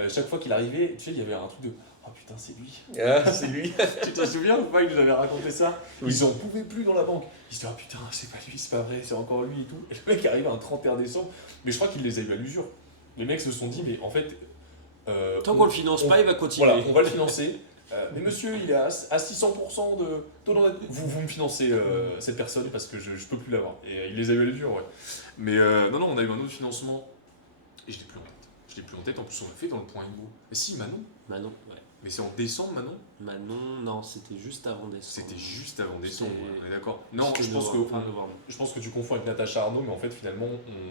chaque fois qu'il arrivait, tu sais, il y avait un truc de oh putain, c'est lui. Ah, c'est lui. Tu te souviens ou pas, il nous avait raconté ça? Oui. Ils en pouvaient plus dans la banque. Ils se disaient, ah putain, c'est pas lui, c'est pas vrai, c'est encore lui et tout. Et le mec arrive un 31 décembre, mais je crois qu'il les a eu à l'usure. Les mecs se sont dit, mais en fait. Tant qu'on le finance pas, il va continuer. Voilà, on va le financer. Mais monsieur, il est à 600% de taux d'endettement. Vous me financez cette personne parce que je peux plus l'avoir. Et il les a eu à l'usure, ouais. Mais non, on a eu un autre financement et je l'ai plus en tête. En plus, on l'a fait dans le point Ingo. Et si, Manon, ouais. Mais c'est en décembre, Manon? Manon, non, c'était juste avant décembre. C'était juste avant décembre, on est d'accord. Non, je pense que tu confonds avec Natacha Arnaud, mais en fait, finalement,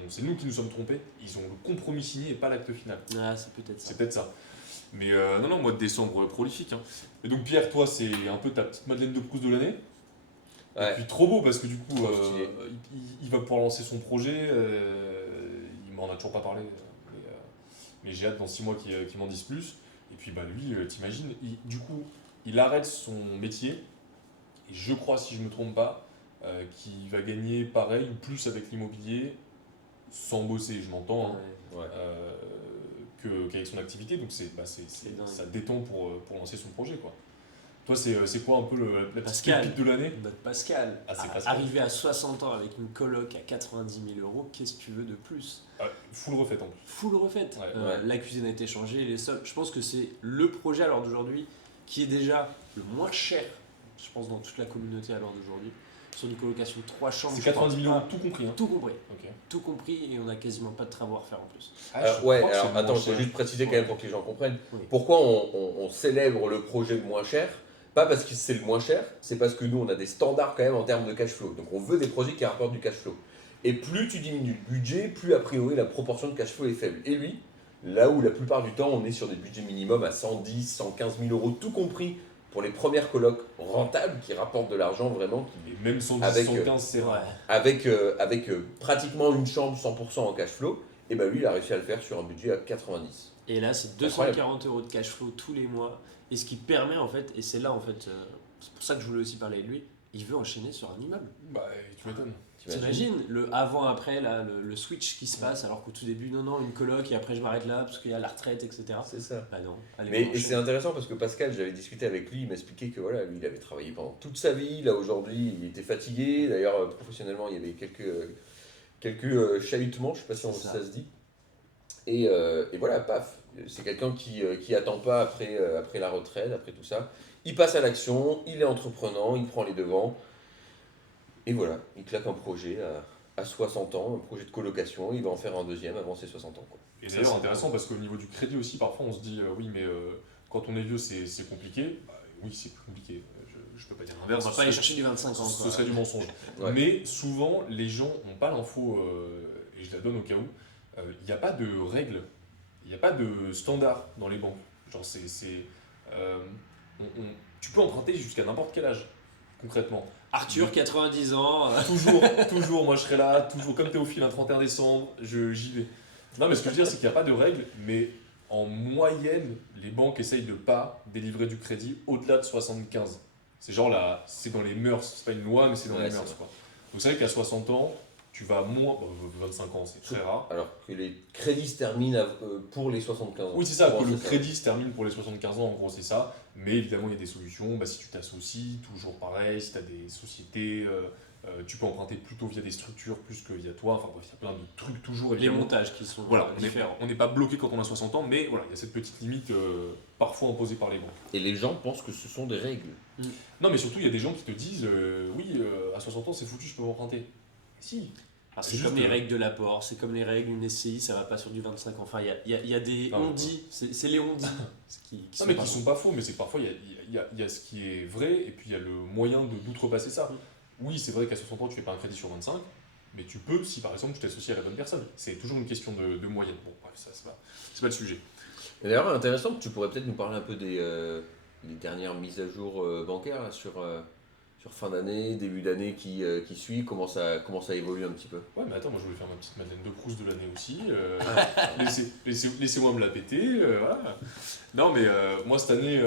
c'est nous qui nous sommes trompés. Ils ont le compromis signé et pas l'acte final. Ah, c'est peut-être ça. C'est peut-être ça. Mais non, mois de décembre prolifique. Hein. Et donc, Pierre, toi, c'est un peu ta petite Madeleine de Proust de l'année. Ouais. Et puis, trop beau, parce que du coup, il va pouvoir lancer son projet. Il m'en a toujours pas parlé. Mais j'ai hâte dans 6 mois qu'il m'en dise plus. Et puis lui, t'imagines, du coup, il arrête son métier, et je crois, si je ne me trompe pas, qu'il va gagner pareil ou plus avec l'immobilier, sans bosser, je m'entends, qu'avec son activité, donc ça détend pour lancer son projet, quoi. Toi, c'est quoi un peu la petite pépite de l'année? Notre Pascal. Arrivé à 60 ans avec une coloc à 90 000 €, qu'est-ce que tu veux de plus? Full refaite en plus. Full refaite. La cuisine a été changée, les sols. Je pense que c'est le projet à l'heure d'aujourd'hui qui est déjà le moins cher, je pense, dans toute la communauté à l'heure d'aujourd'hui. Sur une colocation de 3 chambres. C'est 90 000 €, tout compris. Hein. Tout compris. Okay. Tout compris, et on n'a quasiment pas de travaux à refaire en plus. Alors attends, il faut juste préciser quand même pour que les gens comprennent. Oui. Pourquoi on célèbre le projet le moins cher? Pas parce que c'est le moins cher, c'est parce que nous on a des standards quand même en termes de cash flow. Donc on veut des projets qui rapportent du cash flow. Et plus tu diminues le budget, plus a priori la proportion de cash flow est faible. Et lui, là où la plupart du temps on est sur des budgets minimums à 110, 115 000 €, tout compris pour les premières colocs rentables qui rapportent de l'argent vraiment. Et même 110, 115, c'est vrai. Avec pratiquement une chambre 100% en cash flow, et lui il a réussi à le faire sur un budget à 90. Et là c'est 240 € de cash flow tous les mois. Et ce qui permet en fait, et c'est là en fait, c'est pour ça que je voulais aussi parler de lui, il veut enchaîner sur un immeuble. Tu m'étonnes. T'imagines le avant-après, là, le switch qui se passe, alors qu'au tout début, non, une coloc et après je m'arrête là parce qu'il y a la retraite, etc. C'est ça. Non. Et c'est intéressant parce que Pascal, j'avais discuté avec lui, il m'expliquait que lui, il avait travaillé pendant toute sa vie. Là aujourd'hui, il était fatigué. D'ailleurs, professionnellement, il y avait quelques chahutements, je ne sais pas si ça se dit. Et voilà, paf. C'est quelqu'un qui attend pas après la retraite, après tout ça. Il passe à l'action, il est entreprenant, il prend les devants. Et voilà, il claque un projet à 60 ans, un projet de colocation, il va en faire un deuxième avant ses 60 ans. Quoi. Et d'ailleurs, c'est intéressant parce qu'au niveau du crédit aussi, parfois on se dit oui, mais quand on est vieux, c'est compliqué. Oui, c'est plus compliqué. Je peux pas dire l'inverse. On va pas aller chercher du 25 ans. Ce serait du mensonge. Ouais. Mais souvent, les gens n'ont pas l'info. et je la donne au cas où, il n'y a pas de règles, il n'y a pas de standard dans les banques. Genre, tu peux emprunter jusqu'à n'importe quel âge, concrètement. Arthur, 90 ans. Toujours, moi je serai là, toujours comme Théophile, un 31 décembre, j'y vais. Non, mais ce que je veux dire, c'est qu'il n'y a pas de règles, mais en moyenne, les banques essayent de ne pas délivrer du crédit au-delà de 75. C'est genre là, c'est dans les mœurs, c'est pas une loi, mais c'est dans Ouais, les c'est mœurs. vrai. Quoi. Donc c'est vrai qu'à 60 ans, tu vas moins. 25 ans, c'est très rare. Alors que les crédits se terminent pour les 75 ans. Oui, c'est ça, Pour que le ça. crédit se termine pour les 75 ans, en gros, c'est ça. Mais évidemment, il y a des solutions. Bah, si tu t'associes, toujours pareil, si tu as des sociétés, tu peux emprunter plutôt via des structures plus que via toi. Enfin bref, il y a plein de trucs toujours. Les évidemment. montages qui sont Voilà, différents. on n'est pas bloqué quand on a 60 ans, mais voilà, il y a cette petite limite parfois imposée par les banques. Et les gens pensent que ce sont des règles. Non, mais surtout, il y a des gens qui te disent oui, à 60 ans, c'est foutu, je peux m'emprunter. Si. Ah, C'est c'est juste comme les que- règles de l'apport, c'est comme les règles, une SCI, ça va pas sur du 25 ans. Enfin, il y a des Non, mais on-dit, c'est les on-dit qui Non, sont mais pas qui bons. sont pas faux, mais c'est que parfois, il y a ce qui est vrai, et puis il y a le moyen d'outrepasser ça. Oui, c'est vrai qu'à 60 ans, tu fais pas un crédit sur 25, mais tu peux si par exemple tu t'associes à la bonne personne. C'est toujours une question de moyenne. Bon, bref, ça, c'est pas le sujet. Et d'ailleurs, intéressant, tu pourrais peut-être nous parler un peu des dernières mises à jour bancaires là, sur fin d'année, début d'année qui suit, comment ça évolue un petit peu. Ouais, mais attends, moi je voulais faire ma petite Madeleine de Proust de l'année aussi. Laissez-moi me la péter. Voilà. Non, mais moi cette année,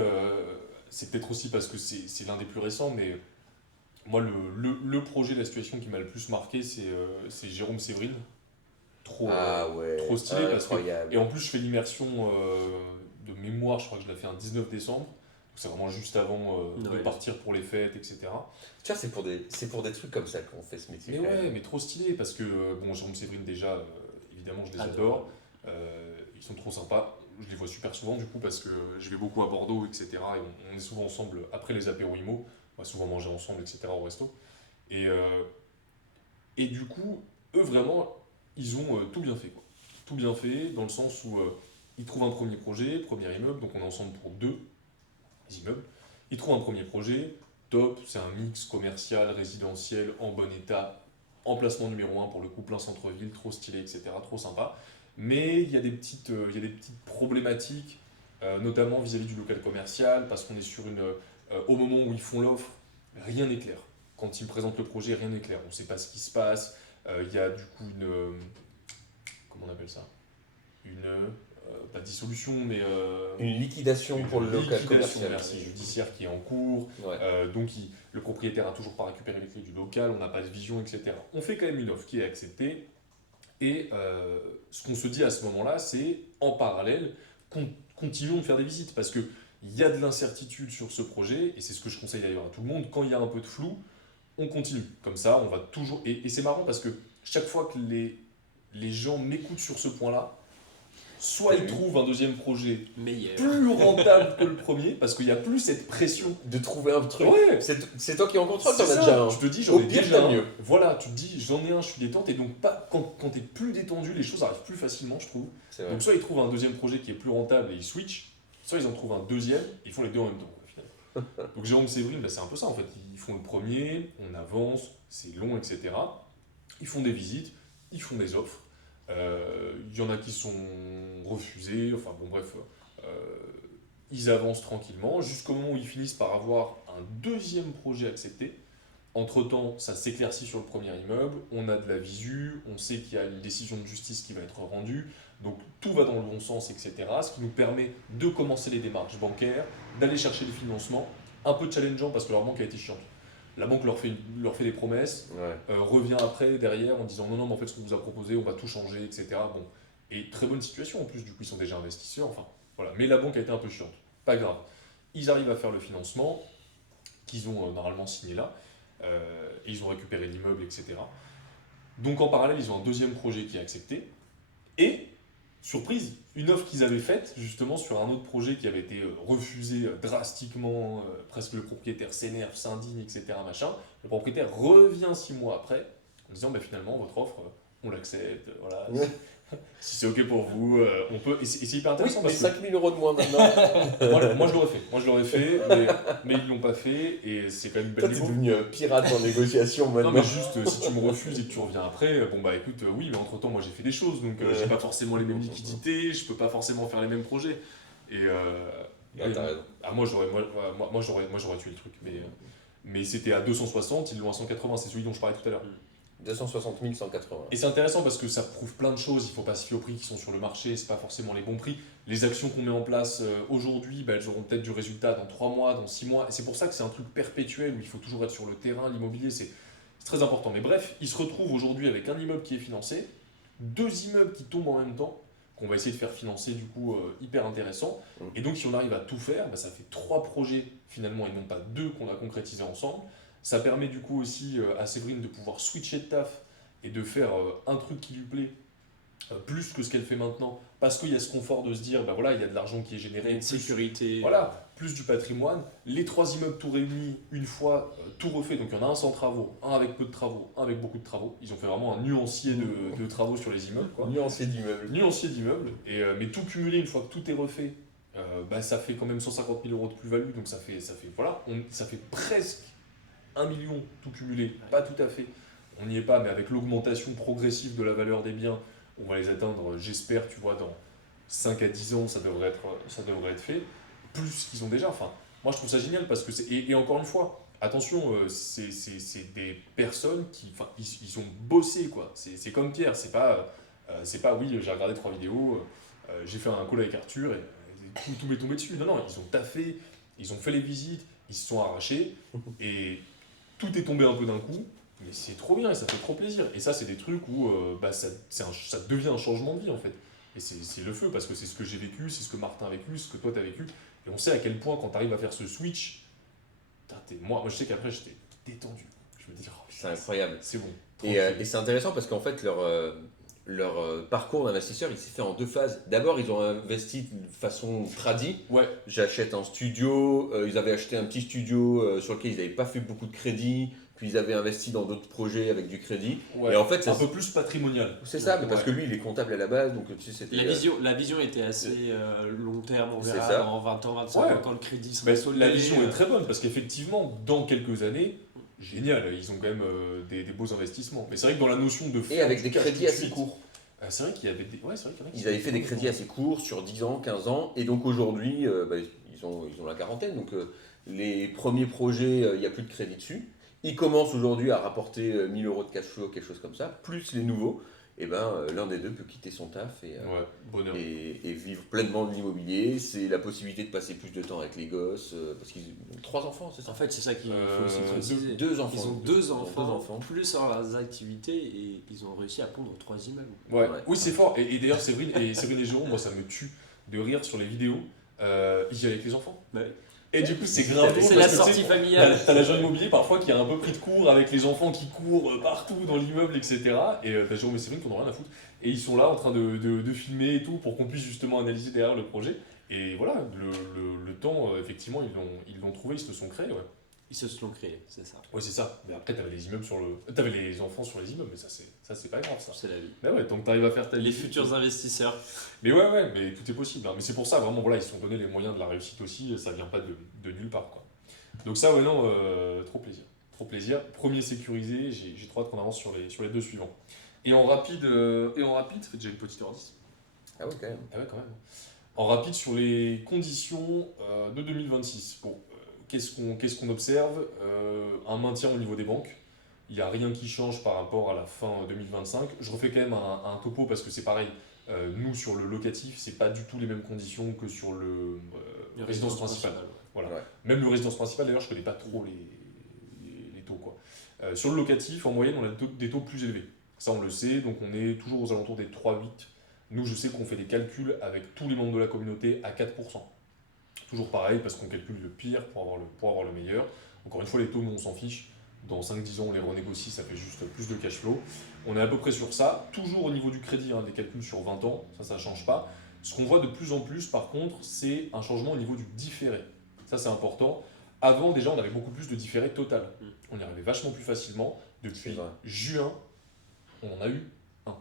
c'est peut-être aussi parce que c'est l'un des plus récents, mais moi le projet, la situation qui m'a le plus marqué, c'est Jérôme Séverine. Ouais, trop stylé parce que. incroyable. Et en plus, je fais l'immersion de mémoire, je crois que je l'ai fait un 19 décembre. Donc c'est vraiment juste avant de Noël. partir pour les fêtes, etc. Tu vois, c'est pour des trucs comme ça qu'on fait ce métier. Mais quand ouais, même. mais trop stylé parce que, bon, Jérôme Séverine, déjà, évidemment, je les Adore. adore. Ils sont trop sympas. Je les vois super souvent, du coup, parce que je vais beaucoup à Bordeaux, etc. Et on est souvent ensemble après les apéros IMO. On va souvent manger ensemble, etc. au resto. Et du coup, eux, vraiment, ils ont tout bien fait, quoi. Tout bien fait, dans le sens où ils trouvent un premier projet, premier immeuble, donc on est ensemble pour 2 immeubles. Ils trouvent un premier projet, top, c'est un mix commercial, résidentiel, en bon état, emplacement numéro 1 pour le coup, plein centre-ville, trop stylé, etc., trop sympa. Mais il y a des petites problématiques, notamment vis-à-vis du local commercial, parce qu'on est sur au moment où ils font l'offre, rien n'est clair. Quand ils me présentent le projet, rien n'est clair. On ne sait pas ce qui se passe. Il y a du coup comment on appelle ça pas dissolution, mais Une liquidation pour le local liquidation, commercial. merci, judiciaire qui est en cours. Ouais. Donc le propriétaire a toujours pas récupéré les clés du local, on n'a pas de vision, etc. On fait quand même une offre qui est acceptée. Et ce qu'on se dit à ce moment-là, c'est en parallèle, continuons de faire des visites parce qu'il y a de l'incertitude sur ce projet, et c'est ce que je conseille d'ailleurs à tout le monde, quand il y a un peu de flou, on continue. Comme ça, on va toujours. Et c'est marrant parce que chaque fois que les gens m'écoutent sur ce point-là, soit ils trouvent un deuxième projet Meilleur. plus rentable que le premier, parce qu'il n'y a plus cette pression. De trouver un truc. Ouais. C'est toi qui es en contrôle, C'est t'en as ça, déjà un. tu te dis, Au j'en ai pire, déjà t'as un. mieux. Voilà, tu te dis, j'en ai un, je suis détente, et donc pas, quand tu es plus détendu, les choses arrivent plus facilement, je trouve. C'est vrai. Donc soit ils trouvent un deuxième projet qui est plus rentable et ils switchent, soit ils en trouvent un deuxième, et ils font les deux en même temps, au final. Donc Jérôme Séverine, bah, c'est un peu ça en fait. Ils font le premier, on avance, c'est long, etc. Ils font des visites, ils font des offres. Il y en a qui sont refusés, enfin bon bref, ils avancent tranquillement jusqu'au moment où ils finissent par avoir un deuxième projet accepté. Entre-temps, ça s'éclaircit sur le premier immeuble, on a de la visu, on sait qu'il y a une décision de justice qui va être rendue, donc tout va dans le bon sens, etc. Ce qui nous permet de commencer les démarches bancaires, d'aller chercher des financements, un peu challengeant parce que leur banque a été chiante. La banque leur fait des promesses, Ouais. revient après, derrière, en disant non, non, mais en fait, ce qu'on vous a proposé, on va tout changer, etc. Bon. Et très bonne situation en plus, du coup, ils sont déjà investisseurs, enfin, voilà. Mais la banque a été un peu chiante. Pas grave. Ils arrivent à faire le financement, qu'ils ont normalement signé là, et ils ont récupéré l'immeuble, etc. Donc en parallèle, ils ont un deuxième projet qui est accepté, et, surprise, une offre qu'ils avaient faite, justement, sur un autre projet qui avait été refusé drastiquement, presque le propriétaire s'énerve, s'indigne, etc. Machin. Le propriétaire revient 6 mois après, en disant, bah, finalement, votre offre, on l'accepte, voilà. Ouais. Si c'est ok pour vous, on peut. Et c'est hyper Oui, intéressant mais parce que 5 000 euros de moins maintenant. moi, je l'aurais fait. Moi je l'aurais fait, mais ils l'ont pas fait et c'est quand même une Toi, belle t'es démo. devenu un pirate en négociation Non maintenant. mais juste si tu me refuses et que tu reviens après, bon bah écoute, oui mais entre temps moi j'ai fait des choses donc j'ai pas forcément les mêmes liquidités, je peux pas forcément faire les mêmes projets. Et, Ah, t'as raison. moi j'aurais tué le truc. Mais c'était à 260, ils l'ont à 180, c'est celui dont je parlais tout à l'heure. 260 180. Et c'est intéressant parce que ça prouve plein de choses, il faut pas se fier aux prix qui sont sur le marché, c'est pas forcément les bons prix. Les actions qu'on met en place aujourd'hui, bah, elles auront peut-être du résultat dans 3 mois, dans 6 mois. Et c'est pour ça que c'est un truc perpétuel où il faut toujours être sur le terrain, l'immobilier, c'est très important. Mais bref, ils se retrouvent aujourd'hui avec un immeuble qui est financé, 2 immeubles qui tombent en même temps, qu'on va essayer de faire financer du coup hyper intéressant. Et donc si on arrive à tout faire, bah, ça fait 3 projets finalement et non pas 2 qu'on a concrétisés ensemble. Ça permet du coup aussi à Séverine de pouvoir switcher de taf et de faire un truc qui lui plaît plus que ce qu'elle fait maintenant, parce qu'il y a ce confort de se dire, bah voilà, il y a de l'argent qui est généré, Une plus, sécurité. voilà, plus du patrimoine, les 3 immeubles tout réunis, une fois tout refait, donc il y en a un sans travaux, un avec peu de travaux, un avec beaucoup de travaux, ils ont fait vraiment un nuancier de travaux sur les immeubles, quoi. Nuancier d'immeuble. Nuancier d'immeubles, mais tout cumulé, une fois que tout est refait, bah, ça fait quand même 150 000 euros de plus-value, donc ça fait presque 1 million tout cumulé, pas tout à fait, on n'y est pas, mais avec l'augmentation progressive de la valeur des biens, on va les atteindre, j'espère, tu vois, dans 5 à 10 ans, ça devrait être fait, plus ce qu'ils ont déjà. Enfin, moi, je trouve ça génial parce que c'est. Et encore une fois, attention, c'est des personnes qui. Enfin, ils ont bossé, quoi. C'est comme Pierre, c'est pas oui, j'ai regardé 3 vidéos, j'ai fait un call avec Arthur et tout m'est tombé dessus. Non, non, ils ont taffé, ils ont fait les visites, ils se sont arrachés et tout est tombé un peu d'un coup. Mais c'est trop bien et ça fait trop plaisir. Et ça, c'est des trucs où bah, ça devient un changement de vie en fait. Et c'est le feu parce que c'est ce que j'ai vécu, c'est ce que Martin a vécu, ce que toi t'as vécu. Et on sait à quel point quand tu arrives à faire ce switch, moi je sais qu'après j'étais détendu. Je me dis, oh, C'est incroyable. c'est bon. Et c'est intéressant parce qu'en fait, leur parcours d'investisseur, il s'est fait en 2 phases. D'abord, ils ont investi de façon tradie. Ouais, J'achète un studio. Ils avaient acheté un petit studio sur lequel ils n'avaient pas fait beaucoup de crédit. Puis ils avaient investi dans d'autres projets avec du crédit. ouais. Et en fait, un peu plus patrimonial. c'est ça, mais parce Ouais. que lui, il est comptable à la base. Donc, tu sais, c'était. La vision était assez long terme, on C'est verra ça. dans 20 ans, 25 Ouais. ans, quand le crédit sera Mais soldé. la vision est très bonne parce qu'effectivement, dans quelques années, génial, ils ont quand même des beaux investissements. Mais c'est vrai que dans la notion de Et avec tu des caches crédits tout de assez suite, courts. c'est vrai qu'il y avait des. Ouais, c'est vrai qu'il y en a qui Ils avaient sont fait des cool, crédits assez courts sur 10 ans, 15 ans. Et donc aujourd'hui, ils ont la quarantaine. Donc les premiers projets, il n'y a plus de crédit dessus. Ils commencent aujourd'hui à rapporter 1 000 euros de cash flow, quelque chose comme ça, plus les nouveaux. Et l'un des deux peut quitter son taf Ouais, bonheur. et vivre pleinement de l'immobilier. C'est la possibilité de passer plus de temps avec les gosses, parce qu'ils ont 3 enfants, c'est ça? En fait, c'est ça qu'il faut aussi préciser. 2 enfants. Ils ont Deux 2 enfants, enfants. plus leurs activités, et ils ont réussi à pondre 3 immeubles. Ouais. Ouais. Oui, c'est fort. Et d'ailleurs, Séverine et Jérôme, moi, ça me tue de rire sur les vidéos. Ils y allaient avec les enfants. Bah oui. Et du coup, c'est grave drôle C'est la parce que, tu sais, sortie familiale. T'as l'agent immobilier parfois qui a un peu pris de court avec les enfants qui courent partout dans l'immeuble, etc. Et t'as Jérôme et Séverine qui n'ont rien à foutre. Et ils sont là en train de filmer et tout pour qu'on puisse justement analyser derrière le projet. Et voilà, le temps, effectivement, ils l'ont trouvé, ils se le sont créés. Ouais, Ils se sont créés, c'est ça. ouais c'est ça. Mais après, t'avais les enfants sur les immeubles, mais ça, c'est pas grave ça. C'est la vie. Mais ouais, tant que t'arrives à faire ta Les vie. futurs investisseurs. Mais ouais, mais tout est possible. Hein. Mais c'est pour ça, vraiment, voilà, ils se sont donné les moyens de la réussite aussi, ça vient pas de nulle part, quoi. Donc ça, ouais, non, trop plaisir. Trop plaisir. Premier sécurisé, j'ai trop hâte qu'on avance sur les 2 suivants. Et en rapide, faites déjà une petite heure 10. Ah ouais, quand même. Ah ouais, quand même. En rapide, sur les conditions de 2026. Bon, qu'est-ce qu'on observe? Un maintien au niveau des banques. Il n'y a rien qui change par rapport à la fin 2025. Je refais quand même un topo parce que c'est pareil. Nous, sur le locatif, c'est pas du tout les mêmes conditions que sur le résidence principale. Voilà. Ouais. Même le résidence principale, d'ailleurs, je connais pas trop les taux, quoi. Sur le locatif, en moyenne, on a des taux plus élevés. Ça, on le sait, donc on est toujours aux alentours des 3,8. Nous, je sais qu'on fait des calculs avec tous les membres de la communauté à 4%. Toujours pareil, parce qu'on calcule le pire pour avoir le meilleur. Encore une fois, les taux, nous, on s'en fiche. Dans 5-10 ans, on les renégocie, ça fait juste plus de cash flow. On est à peu près sur ça. Toujours au niveau du crédit, hein, des calculs sur 20 ans, ça ne change pas. Ce qu'on voit de plus en plus, par contre, c'est un changement au niveau du différé. Ça, c'est important. Avant, déjà, on avait beaucoup plus de différé total. On y arrivait vachement plus facilement. Depuis C'est vrai. juin, on en a eu un.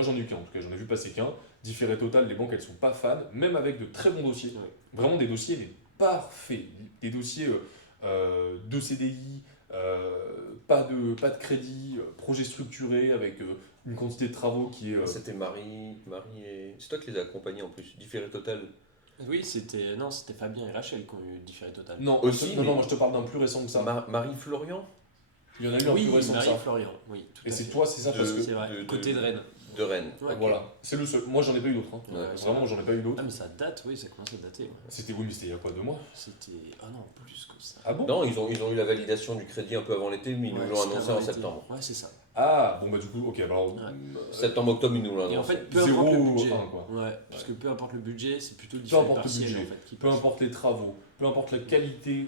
Moi j'en ai eu qu'un en tout cas, j'en ai vu passer qu'un. Différé total, les banques elles sont pas fans, même avec de très bons dossiers. Ouais. Vraiment des dossiers mais parfaits. Des dossiers de CDI, pas de crédit, projet structuré avec une quantité de travaux qui est. C'était Marie et... C'est toi qui les as accompagnés en plus, différé total. Oui, c'était Fabien et Rachel qui ont eu différé total. Non, Aussi, non, mais- moi je te parle d'un plus récent que ça. Marie-Florian Il y en a eu un Oui, plus récent que Marie ça. et Florian, oui, tout Et à c'est fait. toi, c'est ça, parce que. C'est vrai, côté de Rennes. de Rennes. Ouais, Voilà, c'est le seul. Moi j'en ai pas eu d'autres. Hein. Ouais, Vraiment, j'en ai pas eu d'autres. Ah, mais ça date, oui, ça commence à dater. Ouais. C'était oui, mais c'était il y a quoi, 2 mois? C'était. Ah non, plus que ça. Ah bon? Non, ils ont eu la validation du crédit un peu avant l'été, mais ils nous Ouais, l'ont c'était annoncé avant en l'été. septembre. Ouais, c'est ça. Ah, bon bah du coup, ok, alors. Ouais. Septembre-octobre, ils nous l'ont Et en annoncé. fait, peu 0 importe le ou budget. 1, quoi. Ouais, parce que peu importe le budget, c'est plutôt le Peu différé importe le partiel budget, en fait. Qui peu importe les travaux, peu importe la qualité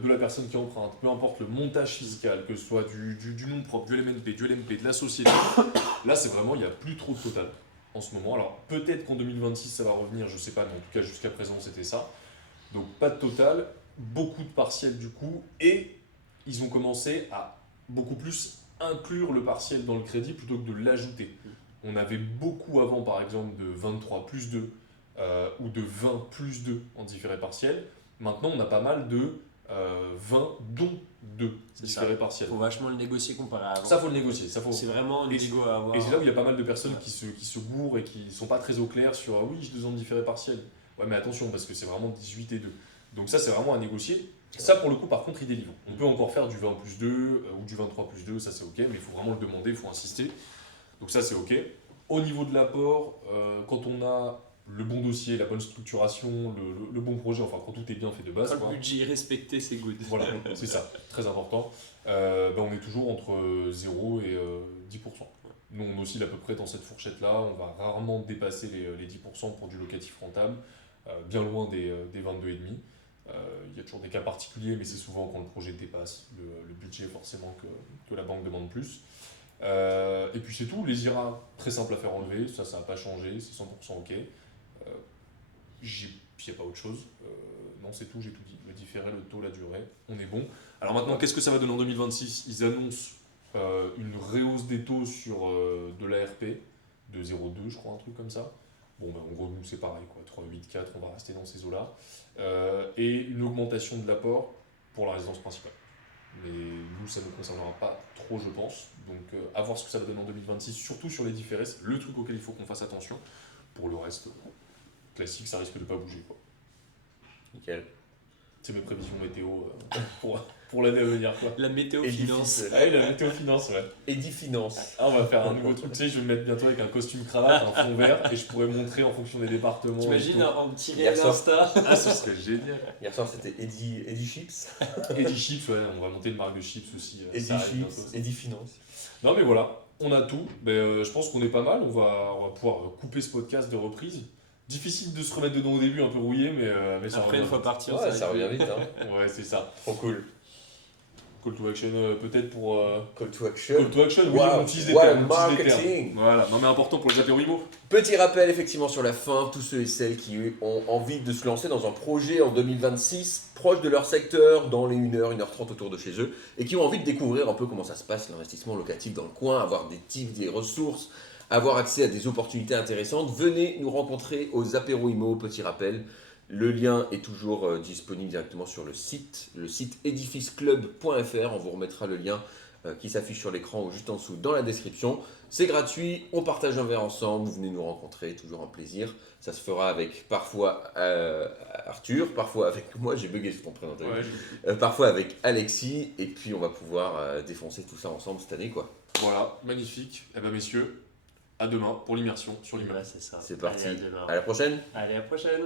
de la personne qui emprunte, peu importe le montage fiscal, que ce soit du nom propre, du LMNP, du LMP, de la société, là c'est vraiment, il n'y a plus trop de total en ce moment. Alors peut-être qu'en 2026 ça va revenir, je sais pas, mais en tout cas jusqu'à présent c'était ça. Donc pas de total, beaucoup de partiels du coup, et ils ont commencé à beaucoup plus inclure le partiel dans le crédit plutôt que de l'ajouter. On avait beaucoup avant par exemple de 23 plus 2 ou de 20 plus 2 en différé partiel. Maintenant on a pas mal de 20 dont 2 C'est différés ça. partiels. Faut vachement le négocier comparé à avant. Ça faut le négocier, ça faut... C'est vraiment une Et négo à avoir. Et c'est là où il y a pas mal de personnes qui se gourrent et qui sont pas très au clair sur ah oui, j'ai 2 ans de différé partiel. Ouais, mais attention, parce que c'est vraiment 18 et 2. Donc ça, c'est vraiment à négocier. Ça, pour le coup, par contre, il délivre. On peut encore faire du 20 plus 2 ou du 23 plus 2, ça c'est ok, mais il faut vraiment le demander, il faut insister. Donc ça, c'est ok. Au niveau de l'apport, quand on a le bon dossier, la bonne structuration, le bon projet, enfin quand tout est bien fait de base, Quand quoi. le budget est respecté, c'est good. Voilà, c'est ça, très important. On est toujours entre 0 et 10%. Nous, on oscille à peu près dans cette fourchette-là. On va rarement dépasser les 10% pour du locatif rentable, bien loin des 22,5%. Il y a toujours des cas particuliers, mais c'est souvent quand le projet dépasse le budget forcément que la banque demande plus. Et puis c'est tout, les IRA, très simple à faire enlever, ça n'a pas changé, c'est 100% ok. Il n'y a pas autre chose. Non, c'est tout, j'ai tout dit. Le différé, le taux, la durée, on est bon. Alors maintenant, qu'est-ce que ça va donner en 2026? Ils annoncent une rehausse des taux sur de l'ARP, de 0,2, je crois, un truc comme ça. Bon, ben, en gros, nous, c'est pareil, quoi. 3, 8, 4, on va rester dans ces eaux-là. Et une augmentation de l'apport pour la résidence principale. Mais nous, ça ne nous concernera pas trop, je pense. Donc, à voir ce que ça va donner en 2026, surtout sur les différés. C'est le truc auquel il faut qu'on fasse attention. Pour le reste, classique, ça risque de pas bouger, quoi. Nickel. C'est mes prévisions météo pour l'année à venir, quoi. La météo Et finance. difficile. Ah oui, la météo finance, ouais. Eddy Finance. Ah, on va faire un nouveau truc, tu sais, je vais me mettre bientôt avec un costume cravate, un fond vert, et je pourrais montrer en fonction des départements. et T'imagines tout. en petit Hier réel soir. Insta. Ah, ce serait génial. Hier soir, c'était Eddy Chips. Et des chips, ouais, on va monter une marque de chips aussi. Eddy ça arrive bientôt, Chips, ça. Eddy Finance. Non, mais voilà, on a tout. Je pense qu'on est pas mal, on va pouvoir couper ce podcast de reprise. Difficile de se remettre dedans au début, un peu rouillé, mais ça Après, une revient fois vite. parti, Ouais, ça revient vite, hein. Ouais, c'est ça. Trop cool. Call to action, peut-être pour. Call to action. Call to action, oui, Wow, on utilise des what termes. on utilise des termes. marketing. Voilà, non mais important pour les apéros IMO. Petit rappel effectivement sur la fin, tous ceux et celles qui ont envie de se lancer dans un projet en 2026 proche de leur secteur, dans les 1h, 1h30 autour de chez eux, et qui ont envie de découvrir un peu comment ça se passe l'investissement locatif dans le coin, avoir des tips, des ressources, avoir accès à des opportunités intéressantes, venez nous rencontrer aux apéros IMO. Petit rappel, le lien est toujours disponible directement sur le site édificeclub.fr. On vous remettra le lien qui s'affiche sur l'écran ou juste en dessous dans la description. C'est gratuit, on partage un verre ensemble, vous venez nous rencontrer, toujours un plaisir. Ça se fera avec parfois Arthur, parfois avec moi, j'ai bugué sur ton prénom, parfois avec Alexis, et puis on va pouvoir défoncer tout ça ensemble cette année, quoi. Voilà, magnifique. Eh ben messieurs, à demain pour l'immersion sur l'immersion. Ouais, c'est ça. C'est parti. Allez, à demain. À la prochaine. Allez, à la prochaine.